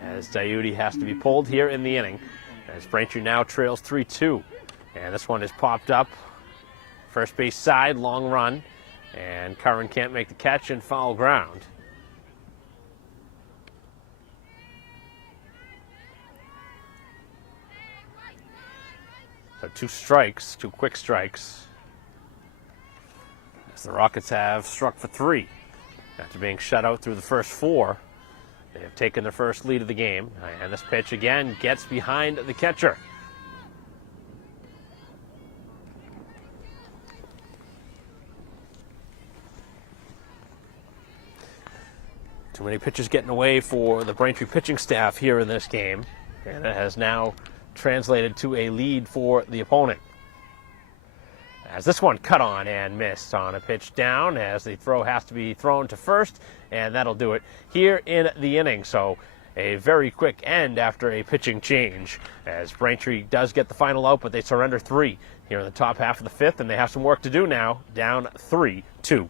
As Diuti has to be pulled here in the inning. As Braintree now trails 3-2. And this one is popped up. First base side, long run. And Curran can't make the catch and foul ground. So 2 strikes, 2 quick strikes. As the Rockets have struck for 3. After being shut out through the first 4, they have taken their first lead of the game. And this pitch again gets behind the catcher. Too many pitches getting away for the Braintree pitching staff here in this game. And it has now translated to a lead for the opponent. As this one cut on and missed on a pitch down, as the throw has to be thrown to first, and that'll do it here in the inning. So a very quick end after a pitching change, as Braintree does get the final out, but they surrender 3 here in the top half of the 5th, and they have some work to do now, down 3-2.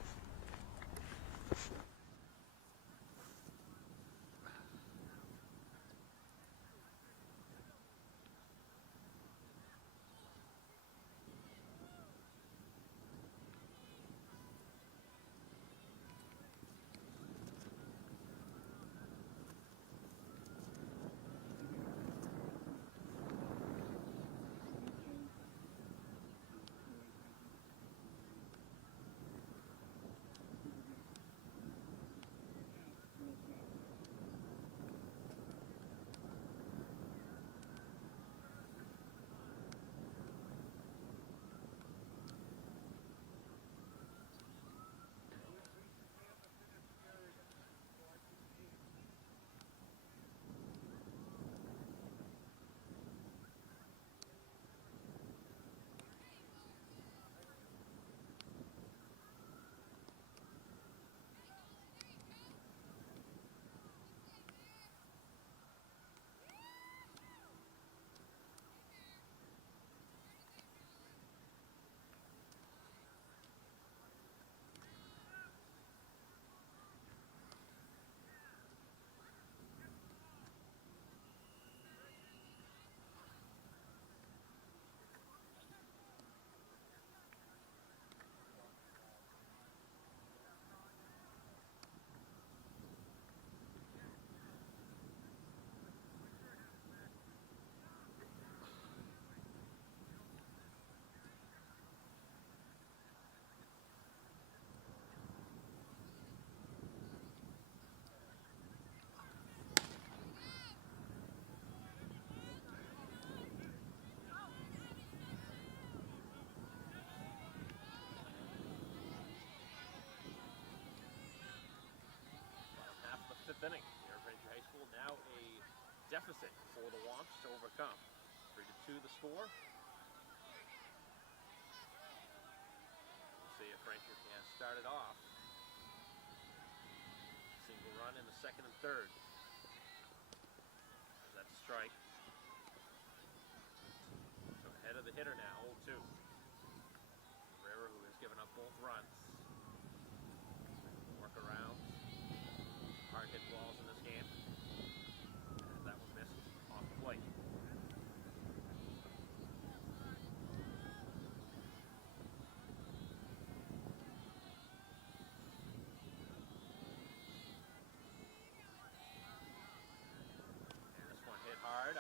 Inning here at Braintree High School. Now a deficit for the Wonks to overcome. 3-2 the score. We'll see if Braintree can start it off. Single run in the second and third. That's a strike. So ahead of the hitter now, 0-2. Herrera, who has given up both runs. Work around. Hard hit balls in this game. And that one missed off the plate. And this one hit hard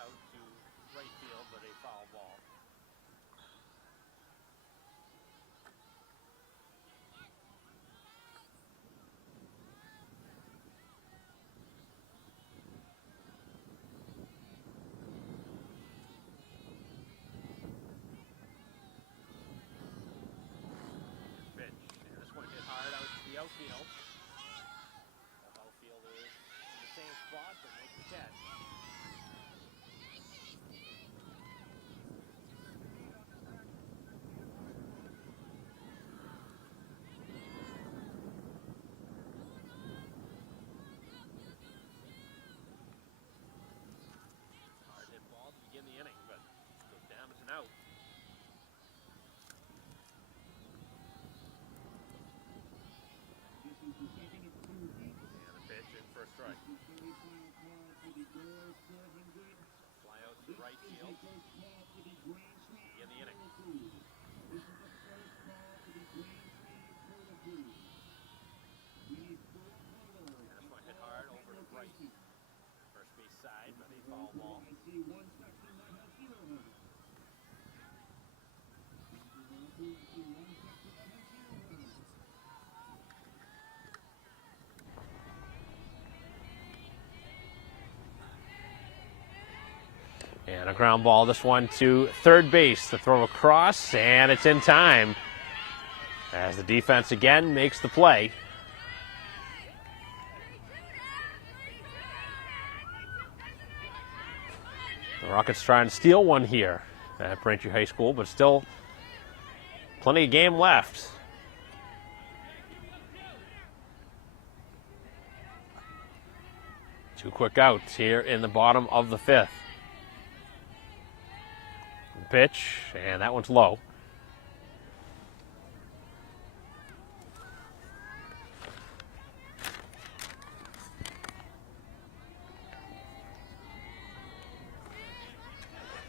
right field. In the inning. This one hit hard over to right. First base side, but a foul ball. And a ground ball, this one to third base. The throw across, and it's in time. As the defense again makes the play. The Rockets trying to steal one here at Braintree High School, but still plenty of game left. Two quick outs here in the bottom of the fifth. Pitch, and that one's low.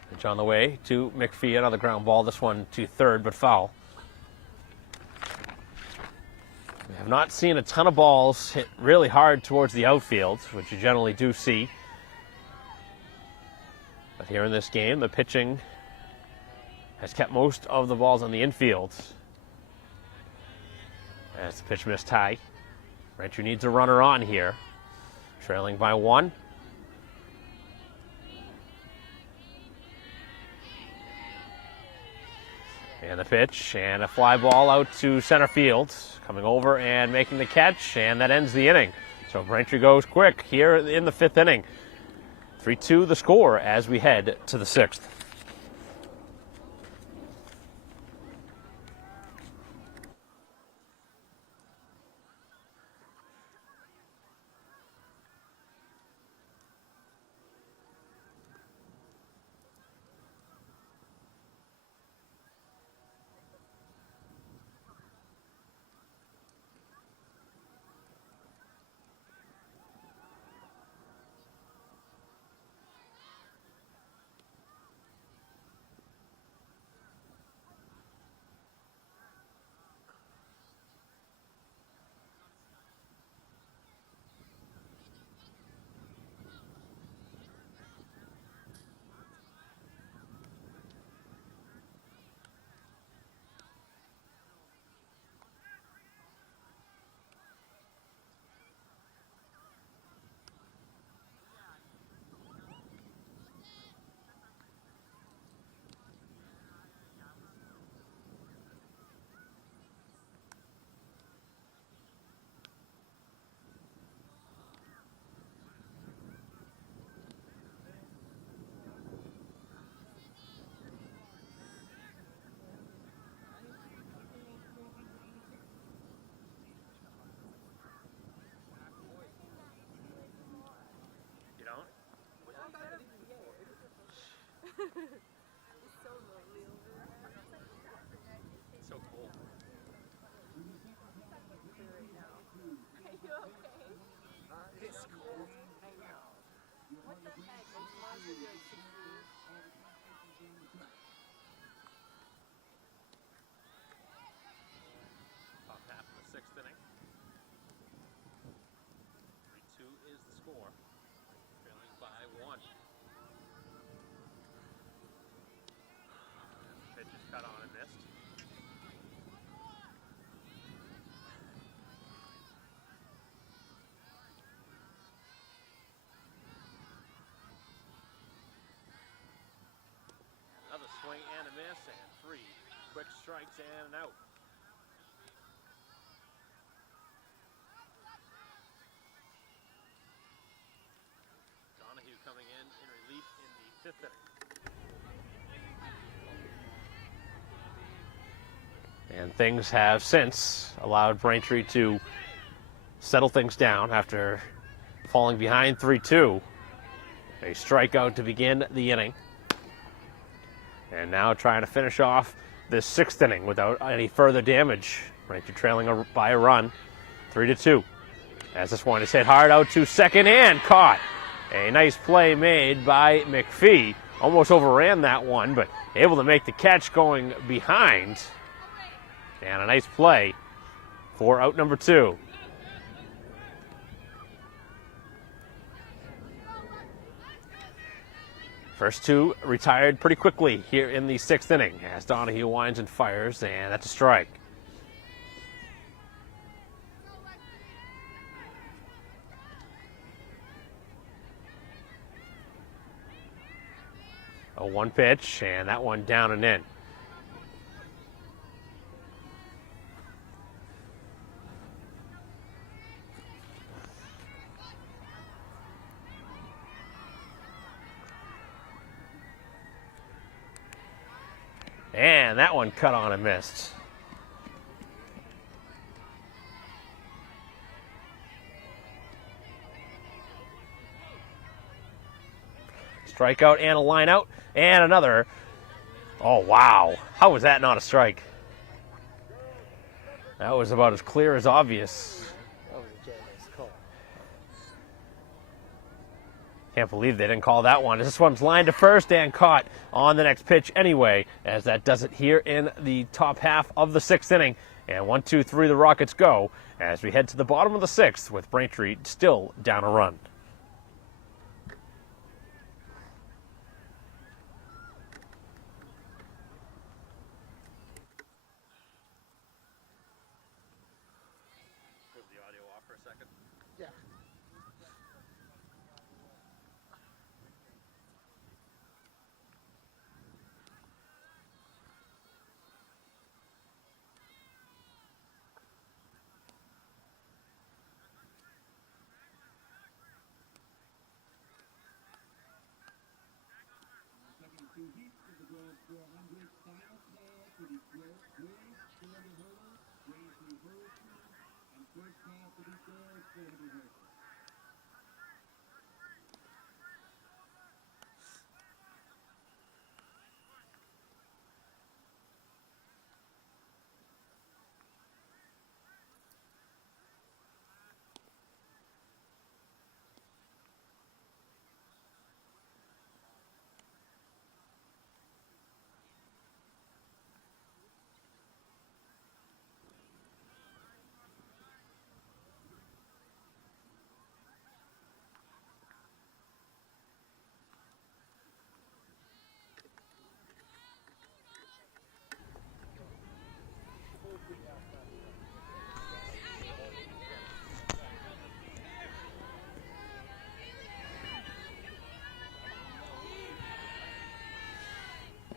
Pitch on the way to McPhee, another ground ball. This one to third, but foul. We have not seen a ton of balls hit really hard towards the outfield, which you generally do see. But here in this game, the pitching has kept most of the balls on the infield. As the pitch missed high. Braintree needs a runner on here. Trailing by one. And the pitch, and a fly ball out to center field. Coming over and making the catch, and that ends the inning. So Braintree goes quick here in the fifth inning. 3-2 the score as we head to the sixth. So cool. It's cold. I know. What the heck? Those laws are like 60. Top half of the sixth inning. 3-2 is the score. Trailing by one. Pitch is cut on and missed. Another swing and a miss, and three quick strikes and an out. Donahue coming in relief in the fifth inning. And things have since allowed Braintree to settle things down after falling behind 3-2. A strikeout to begin the inning. And now trying to finish off this sixth inning without any further damage. Braintree trailing by a run, 3-2. As this one is hit hard out to second and caught. A nice play made by McPhee almost overran that one, but able to make the catch going behind. And a nice play for out number 2. First 2 retired pretty quickly here in the 6th inning as Donahue winds and fires, and that's a strike. A 1 pitch, and that one down and in. And that one cut on and missed. Strikeout and a line out and another. Oh, wow. How was that not a strike? That was about as clear as obvious. That was a jackass call. Can't believe they didn't call that one. This one's lined to first and caught on the next pitch anyway, as that does it here in the top half of the 6th inning. And 1, 2, 3, the Rockets go as we head to the bottom of the 6th with Braintree still down a run. Yeah. Second to heat of the Girls 400 final call for the boys 400 hurdles, Braintree hurdle team, and first call for the girls 400 hurdles.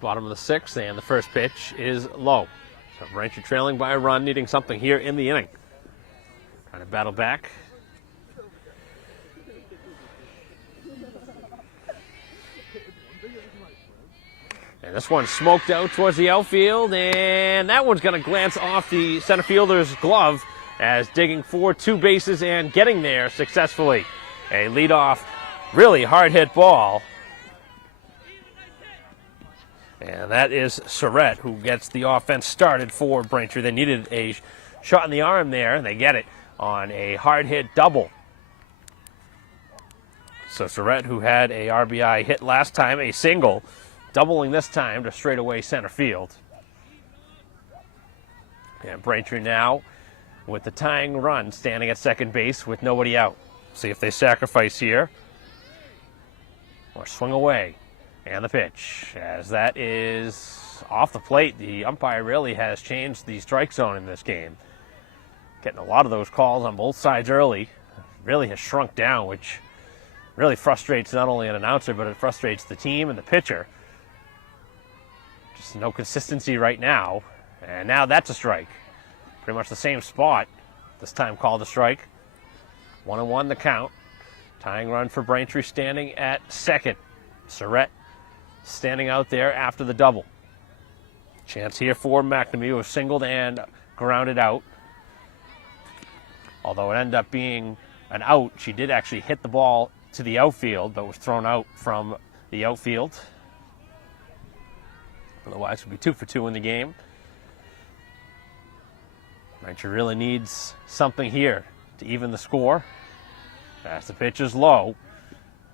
Bottom of the 6th, and the first pitch is low. So Braintree trailing by a run, needing something here in the inning. Trying to battle back. And this one smoked out towards the outfield, and that one's going to glance off the center fielder's glove as digging for 2 bases and getting there successfully. A leadoff, really hard-hit ball. And that is Surratt, who gets the offense started for Braintree. They needed a shot in the arm there, and they get it on a hard-hit double. So Surratt, who had a RBI hit last time, a single, doubling this time to straightaway center field. And Braintree now with the tying run standing at second base with nobody out. See if they sacrifice here or swing away. And the pitch, as that is off the plate. The umpire really has changed the strike zone in this game. Getting a lot of those calls on both sides early. Really has shrunk down, which really frustrates not only an announcer, but it frustrates the team and the pitcher. Just no consistency right now. And now that's a strike. Pretty much the same spot. This time called a strike. 1-1 the count. Tying run for Braintree standing at second. Surratt standing out there after the double. Chance here for McNamee, who was singled and grounded out. Although it ended up being an out, she did actually hit the ball to the outfield, but was thrown out from the outfield. Otherwise, it would be 2 for 2 in the game. Braintree really needs something here to even the score. As the pitch is low,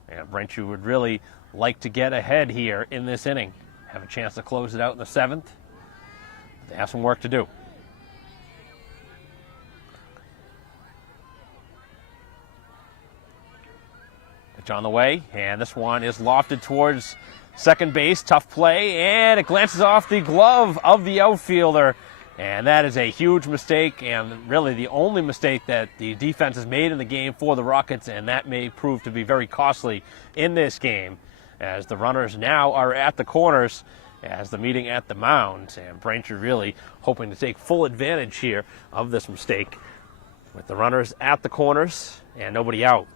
and Braintree would really like to get ahead here in this inning. Have a chance to close it out in the 7th. They have some work to do. Pitch on the way, and this one is lofted towards second base. Tough play, and it glances off the glove of the outfielder. And that is a huge mistake, and really the only mistake that the defense has made in the game for the Rockets, and that may prove to be very costly in this game, as the runners now are at the corners as the meeting at the mound. And Braintree really hoping to take full advantage here of this mistake with the runners at the corners and nobody out.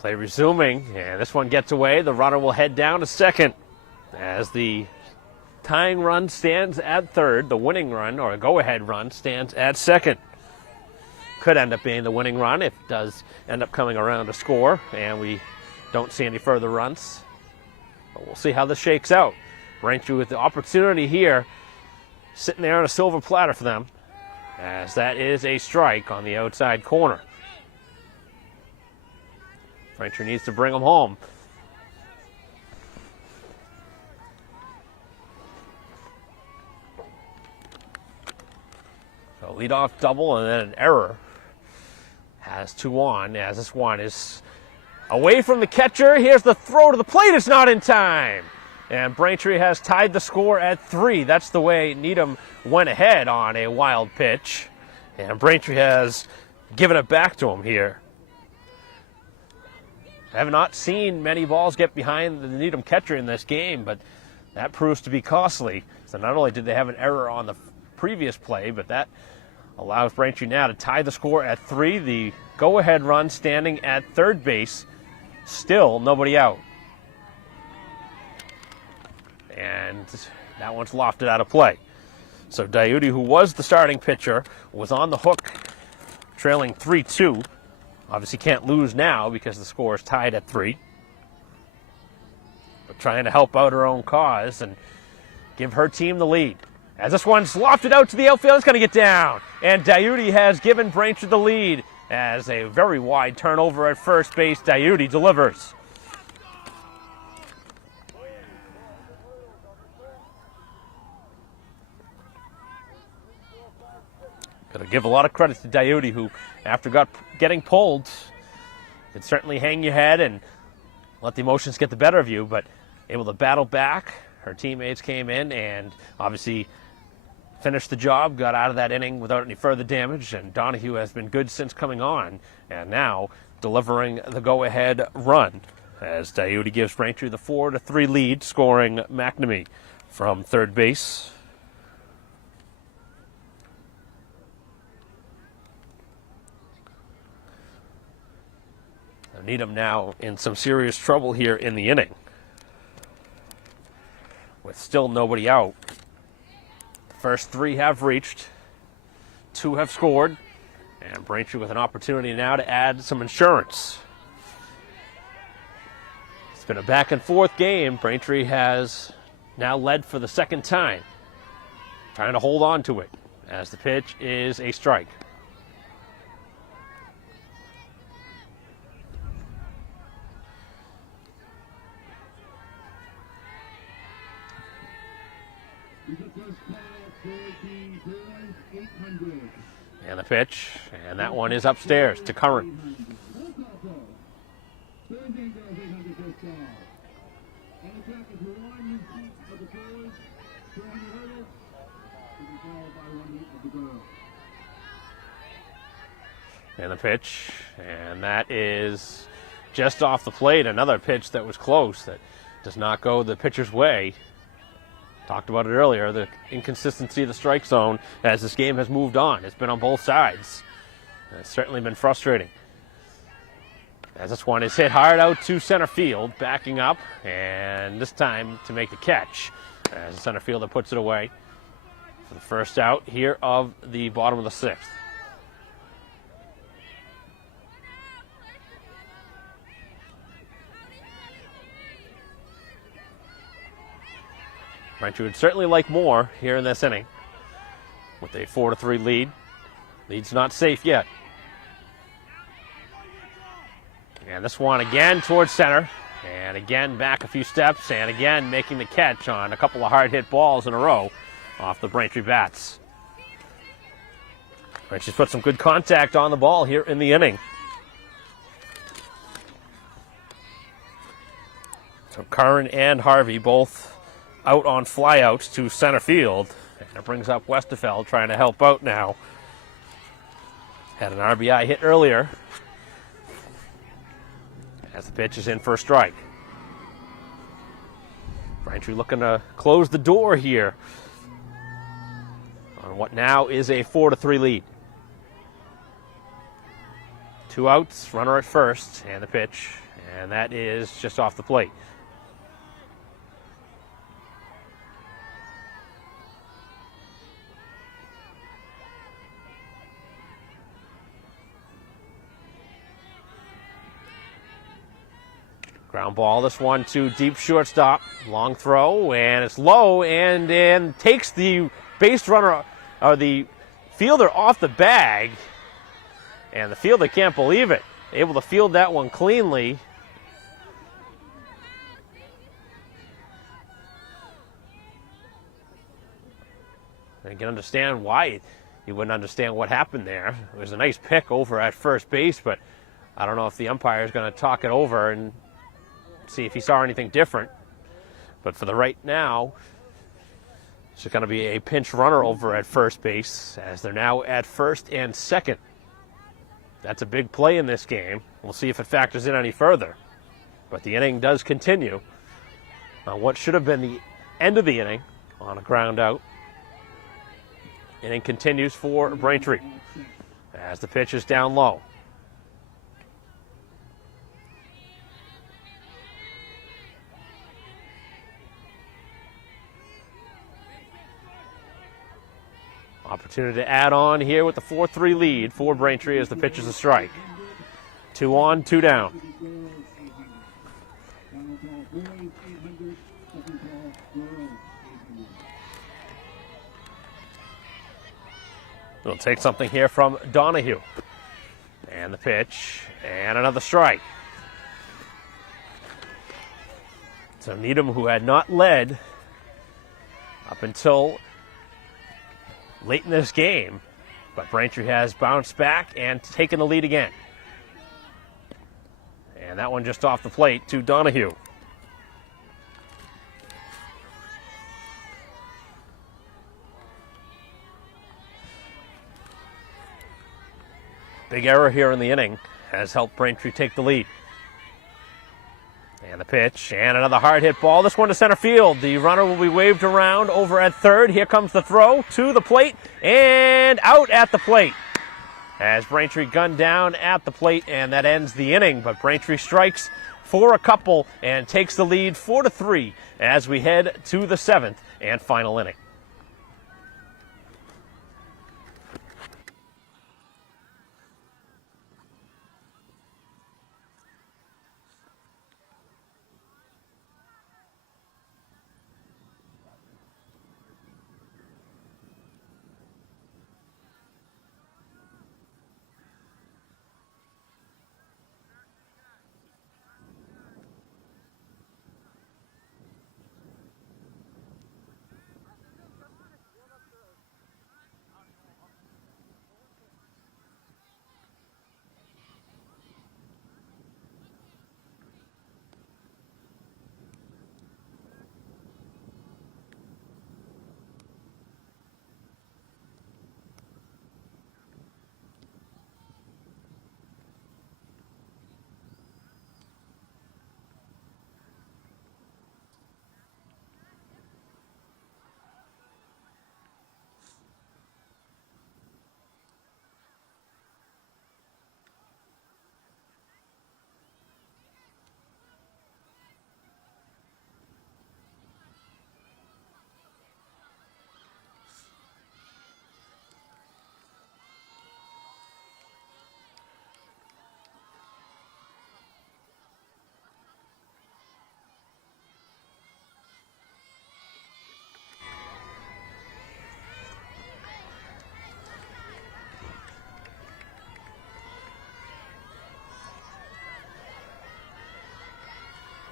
Play resuming, and this one gets away. The runner will head down to second as the tying run stands at third. The winning run, or a go-ahead run, stands at second. Could end up being the winning run if it does end up coming around to score, and we don't see any further runs. But we'll see how this shakes out. Braintree with the opportunity here, sitting there on a silver platter for them, as that is a strike on the outside corner. Braintree needs to bring them home. So leadoff double and then an error. Has 2 on as this one is away from the catcher. Here's the throw to the plate. It's not in time. And Braintree has tied the score at 3. That's the way Needham went ahead on a wild pitch. And Braintree has given it back to him here. I have not seen many balls get behind the Needham catcher in this game, but that proves to be costly. So not only did they have an error on the previous play, but that allows Braintree now to tie the score at 3. The go-ahead run standing at third base. Still nobody out. And that one's lofted out of play. So Diuti, who was the starting pitcher, was on the hook, trailing 3-2. Obviously can't lose now because the score is tied at 3. But trying to help out her own cause and give her team the lead. As this one's lofted out to the outfield, it's going to get down. And Diuti has given Braintree the lead as a very wide turnover at first base. Diuti delivers. Got to give a lot of credit to Diuti, who, after getting pulled, could certainly hang your head and let the emotions get the better of you, but able to battle back. Her teammates came in and obviously finished the job, got out of that inning without any further damage, and Donahue has been good since coming on, and now delivering the go-ahead run as Diuti gives Braintree the 4-3 lead, scoring McNamee from third base. Needham now in some serious trouble here in the inning, with still nobody out. The first 3 have reached, 2 have scored, and Braintree with an opportunity now to add some insurance. It's been a back and forth game. Braintree has now led for the second time, trying to hold on to it as the pitch is a strike. And the pitch, and that one is upstairs to Curran. And the pitch, and that is just off the plate. Another pitch that was close that does not go the pitcher's way. Talked about it earlier, the inconsistency of the strike zone as this game has moved on. It's been on both sides. It's certainly been frustrating. As this one is hit hard out to center field, backing up, and this time to make the catch. As the center fielder puts it away for the first out here of the bottom of the sixth. Braintree would certainly like more here in this inning with a 4-3 lead. Lead's not safe yet. And this one again towards center. And again back a few steps. And again making the catch on a couple of hard hit balls in a row off the Braintree bats. Braintree's put some good contact on the ball here in the inning. So Curran and Harvey both out on flyouts to center field. And it brings up Westerfeld trying to help out now. Had an RBI hit earlier. As the pitch is in for a strike. Braintree looking to close the door here on what now is a 4-3 lead. 2 outs, runner at first, and the pitch, and that is just off the plate. Ground ball, this one to deep shortstop. Long throw, and it's low, and takes the base runner, or the fielder off the bag. And the fielder can't believe it. Able to field that one cleanly. And you can understand why you wouldn't understand what happened there. It was a nice pick over at first base, but I don't know if the umpire is going to talk it over and see if he saw anything different. But for the right now, it's going to be a pinch runner over at first base as they're now at first and second. That's a big play in this game. We'll see if it factors in any further. But the inning does continue on what should have been the end of the inning on a ground out. Inning continues for Braintree as the pitch is down low. Opportunity to add on here with the 4-3 lead for Braintree as the pitch is a strike. 2 on, 2 down. We'll take something here from Donahue. And the pitch, and another strike. So Needham, who had not led up until late in this game, but Braintree has bounced back and taken the lead again. And that one just off the plate to Donahue. Big error here in the inning has helped Braintree take the lead. And the pitch, and another hard hit ball. This one to center field. The runner will be waved around over at third. Here comes the throw to the plate, and out at the plate. As Braintree gunned down at the plate, and that ends the inning. But Braintree strikes for a couple and takes the lead 4-3 as we head to the 7th and final inning.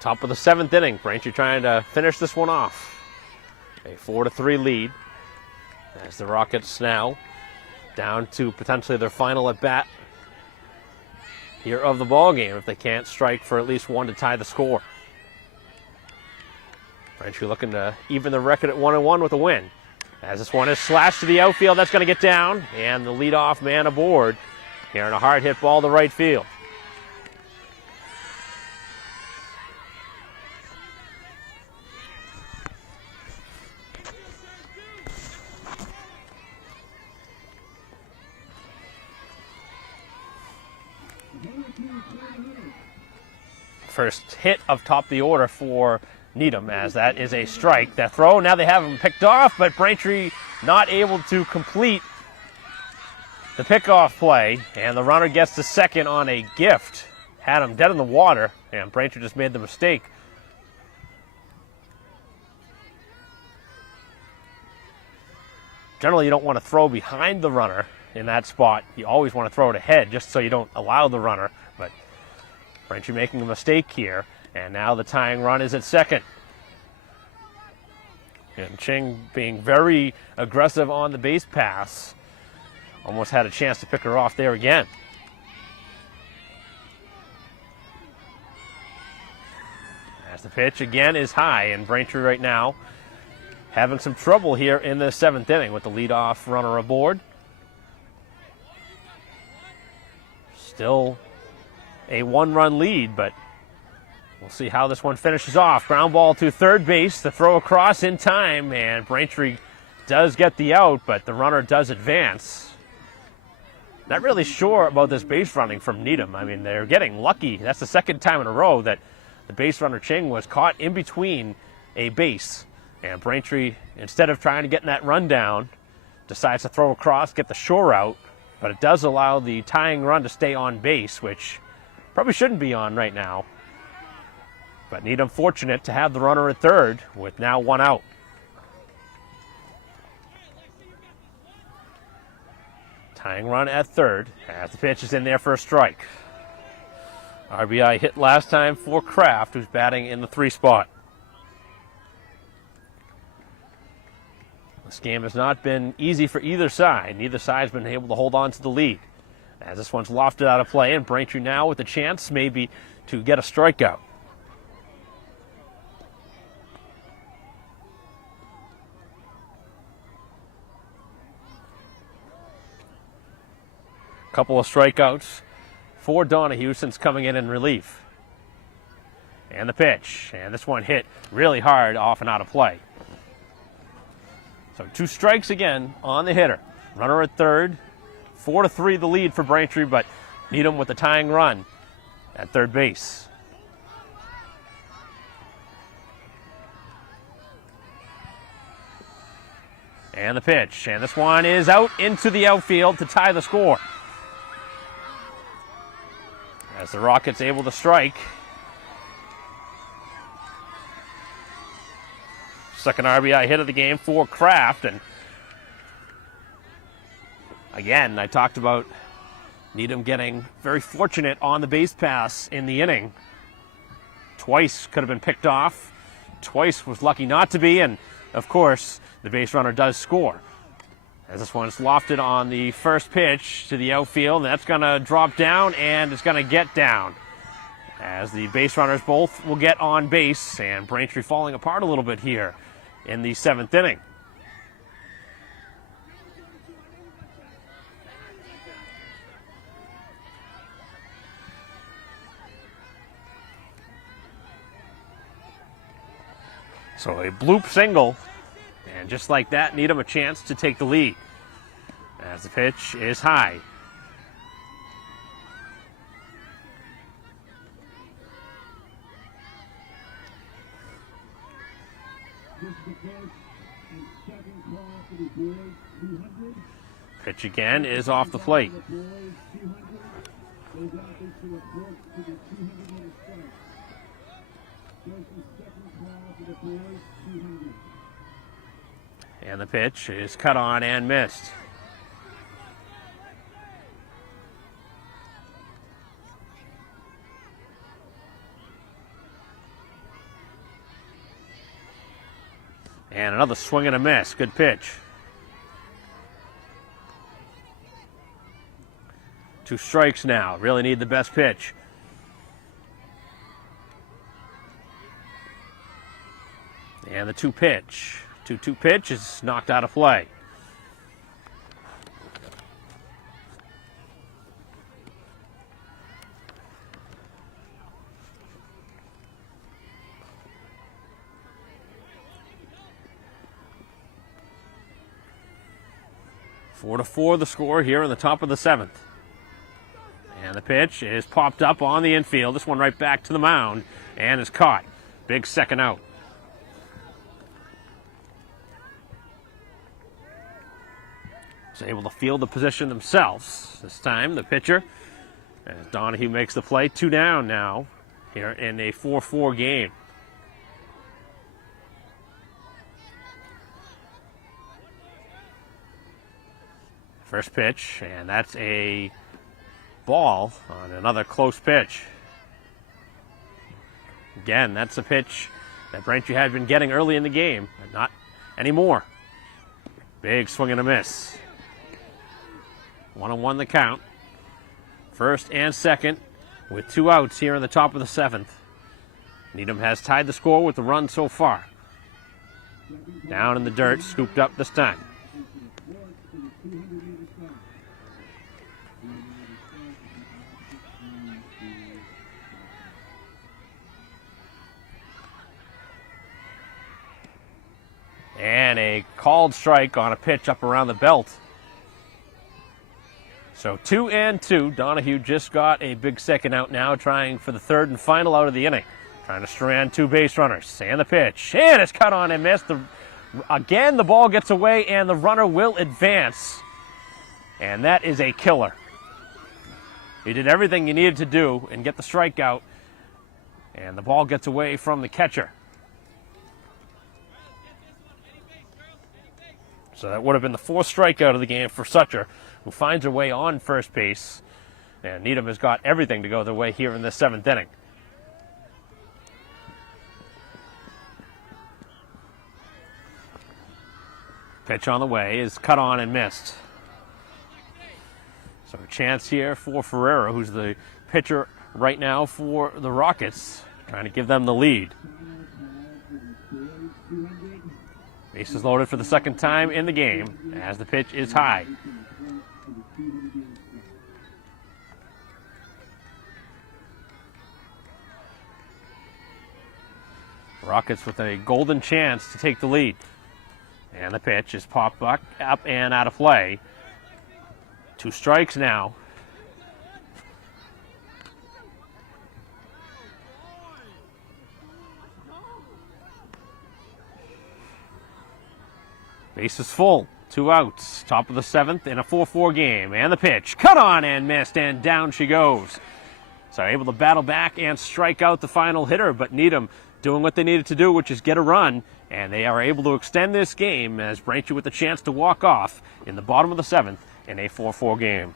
Top of the 7th inning. Braintree trying to finish this one off. A 4-3 lead as the Rockets now down to potentially their final at bat here of the ball game if they can't strike for at least one to tie the score. Braintree looking to even the record at 1-1 with a win. As this one is slashed to the outfield, that's going to get down, and the leadoff man aboard here in a hard hit ball to right field. First hit of top of the order for Needham, as that is a strike. That throw, now they have him picked off, but Braintree not able to complete the pickoff play, and the runner gets to second on a gift. Had him dead in the water, and Braintree just made the mistake. Generally, you don't want to throw behind the runner in that spot. You always want to throw it ahead just so you don't allow the runner, but Braintree making a mistake here, and now the tying run is at second. And Ching being very aggressive on the base pass. Almost had a chance to pick her off there again. As the pitch again is high, and Braintree right now having some trouble here in the 7th inning with the leadoff runner aboard. Still a 1-run lead, but we'll see how this one finishes off. Ground ball to third base, the throw across in time, and Braintree does get the out, but the runner does advance. Not really sure about this base running from Needham. I mean, they're getting lucky. That's the second time in a row that the base runner Ching was caught in between a base, and Braintree, instead of trying to get in that run down, decides to throw across, get the shore out, but it does allow the tying run to stay on base, which probably shouldn't be on right now. But Needham fortunate to have the runner at third with now one out. Tying run at third as the pitch is in there for a strike. RBI hit last time for Kraft, who's batting in the 3 spot. This game has not been easy for either side. Neither side's been able to hold on to the lead. As this one's lofted out of play, and Braintree now with a chance maybe to get a strikeout. Couple of strikeouts for Donahue since coming in relief. And the pitch, and this one hit really hard off and out of play. So 2 strikes again on the hitter. Runner at third. 4-3 the lead for Braintree, but Needham with the tying run at third base. And the pitch, and this one is out into the outfield to tie the score. As the Rockets able to strike. Second RBI hit of the game for Kraft, and again, I talked about Needham getting very fortunate on the base pass in the inning. Twice could have been picked off. Twice was lucky not to be, and of course, the base runner does score. As this one's lofted on the first pitch to the outfield, and that's going to drop down, and it's going to get down. As the base runners both will get on base, and Braintree falling apart a little bit here in the 7th inning. So a bloop single, and just like that, Needham a chance to take the lead. As the pitch is high. Pitch again is off the plate. And the pitch is cut on and missed. And another swing and a miss. Good pitch. 2 strikes now. Really need the best pitch. And the 2 pitch. 2-2 pitch is knocked out of play. Four to 4 the score here in the top of the 7th. And the pitch is popped up on the infield. This one right back to the mound and is caught. Big second out. Is able to field the position themselves. This time the pitcher, as Donahue makes the play. 2 down now here in a 4-4 game. First pitch, and that's a ball on another close pitch. Again, that's a pitch that Braintree had been getting early in the game, but not anymore. Big swing and a miss. 1-1 the count. First and second with 2 outs here in the top of the 7th. Needham has tied the score with the run so far. Down in the dirt, scooped up this time. And a called strike on a pitch up around the belt. So 2-2. Donahue just got a big second out now, trying for the 3rd and final out of the inning. Trying to strand 2 base runners. And the pitch. And it's cut on and missed. Again, the ball gets away and the runner will advance. And that is a killer. He did everything you needed to do and get the strikeout. And the ball gets away from the catcher. So that would have been the 4th strikeout of the game for Sutter, who finds her way on first base. And Needham has got everything to go their way here in the 7th inning. Pitch on the way is cut on and missed. So a chance here for Ferreira, who's the pitcher right now for the Rockets, trying to give them the lead. Bases loaded for the 2nd time in the game as the pitch is high. Rockets with a golden chance to take the lead. And the pitch is popped back up and out of play. 2 strikes now. Base is full. 2 outs. Top of the 7th in a 4-4 game. And the pitch. Cut on and missed. And down she goes. So able to battle back and strike out the final hitter. But Needham doing what they needed to do, which is get a run. And they are able to extend this game as Braintree with the chance to walk off in the bottom of the 7th in a 4-4 game.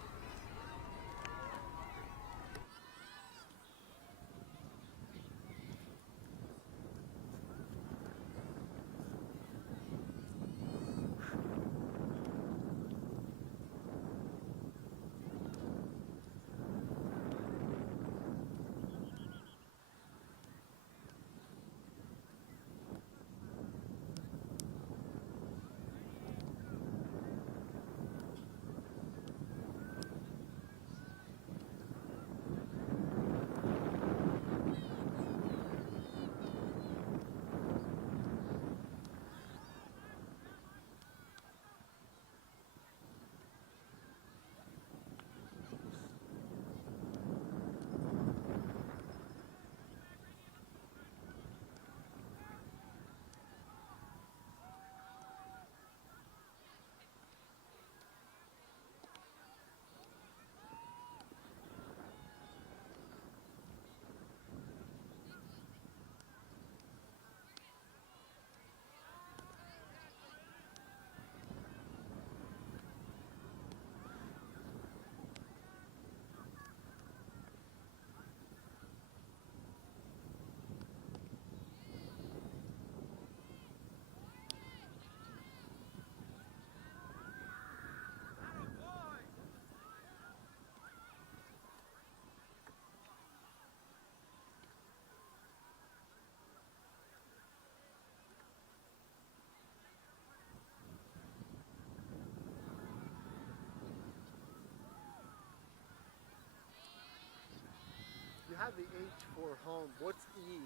have the H for home. What's E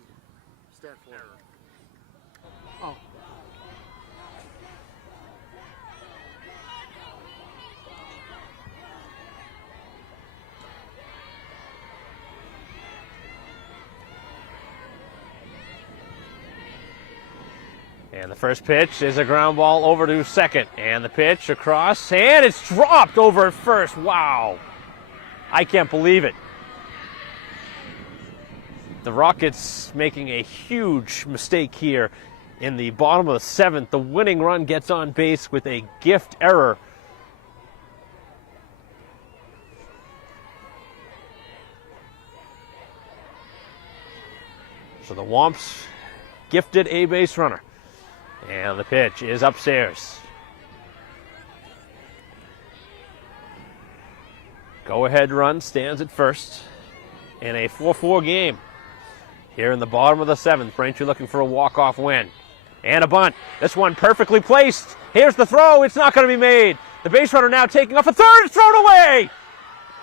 stand for? Oh. And the first pitch is a ground ball over to second. And the pitch across, and it's dropped over at first. Wow. I can't believe it. The Rockets making a huge mistake here in the bottom of the seventh. The winning run gets on base with a gift error. So the Womps gifted a base runner. And the pitch is upstairs. Go-ahead run stands at first in a 4-4 game. Here in the bottom of the seventh, Braintree looking for a walk-off win. And a bunt. This one perfectly placed. Here's the throw. It's not going to be made. The base runner now taking off a third. It's thrown away.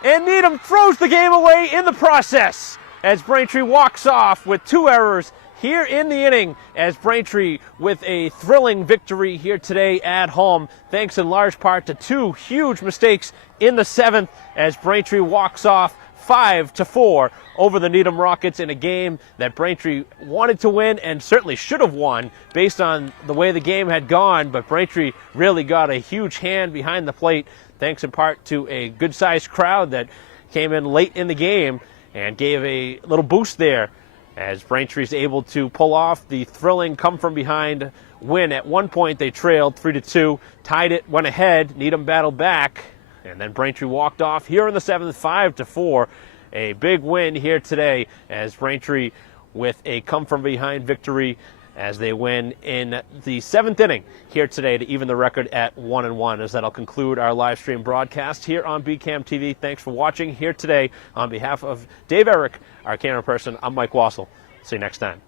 And Needham throws the game away in the process as Braintree walks off with 2 errors here in the inning, as Braintree with a thrilling victory here today at home, thanks in large part to 2 huge mistakes in the seventh, as Braintree walks off 5-4 over the Needham Rockets in a game that Braintree wanted to win and certainly should have won based on the way the game had gone, but Braintree really got a huge hand behind the plate, thanks in part to a good-sized crowd that came in late in the game and gave a little boost there, as Braintree is able to pull off the thrilling come-from-behind win. At one point, they trailed 3-2, tied it, went ahead. Needham battled back, and then Braintree walked off here in the seventh, 5-4. A big win here today, as Braintree with a come-from-behind victory as they win in the seventh inning here today to even the record at 1-1. As that'll conclude our live stream broadcast here on BCAM TV. Thanks for watching here today. On behalf of Dave Eric, our camera person, I'm Mike Wassel. See you next time.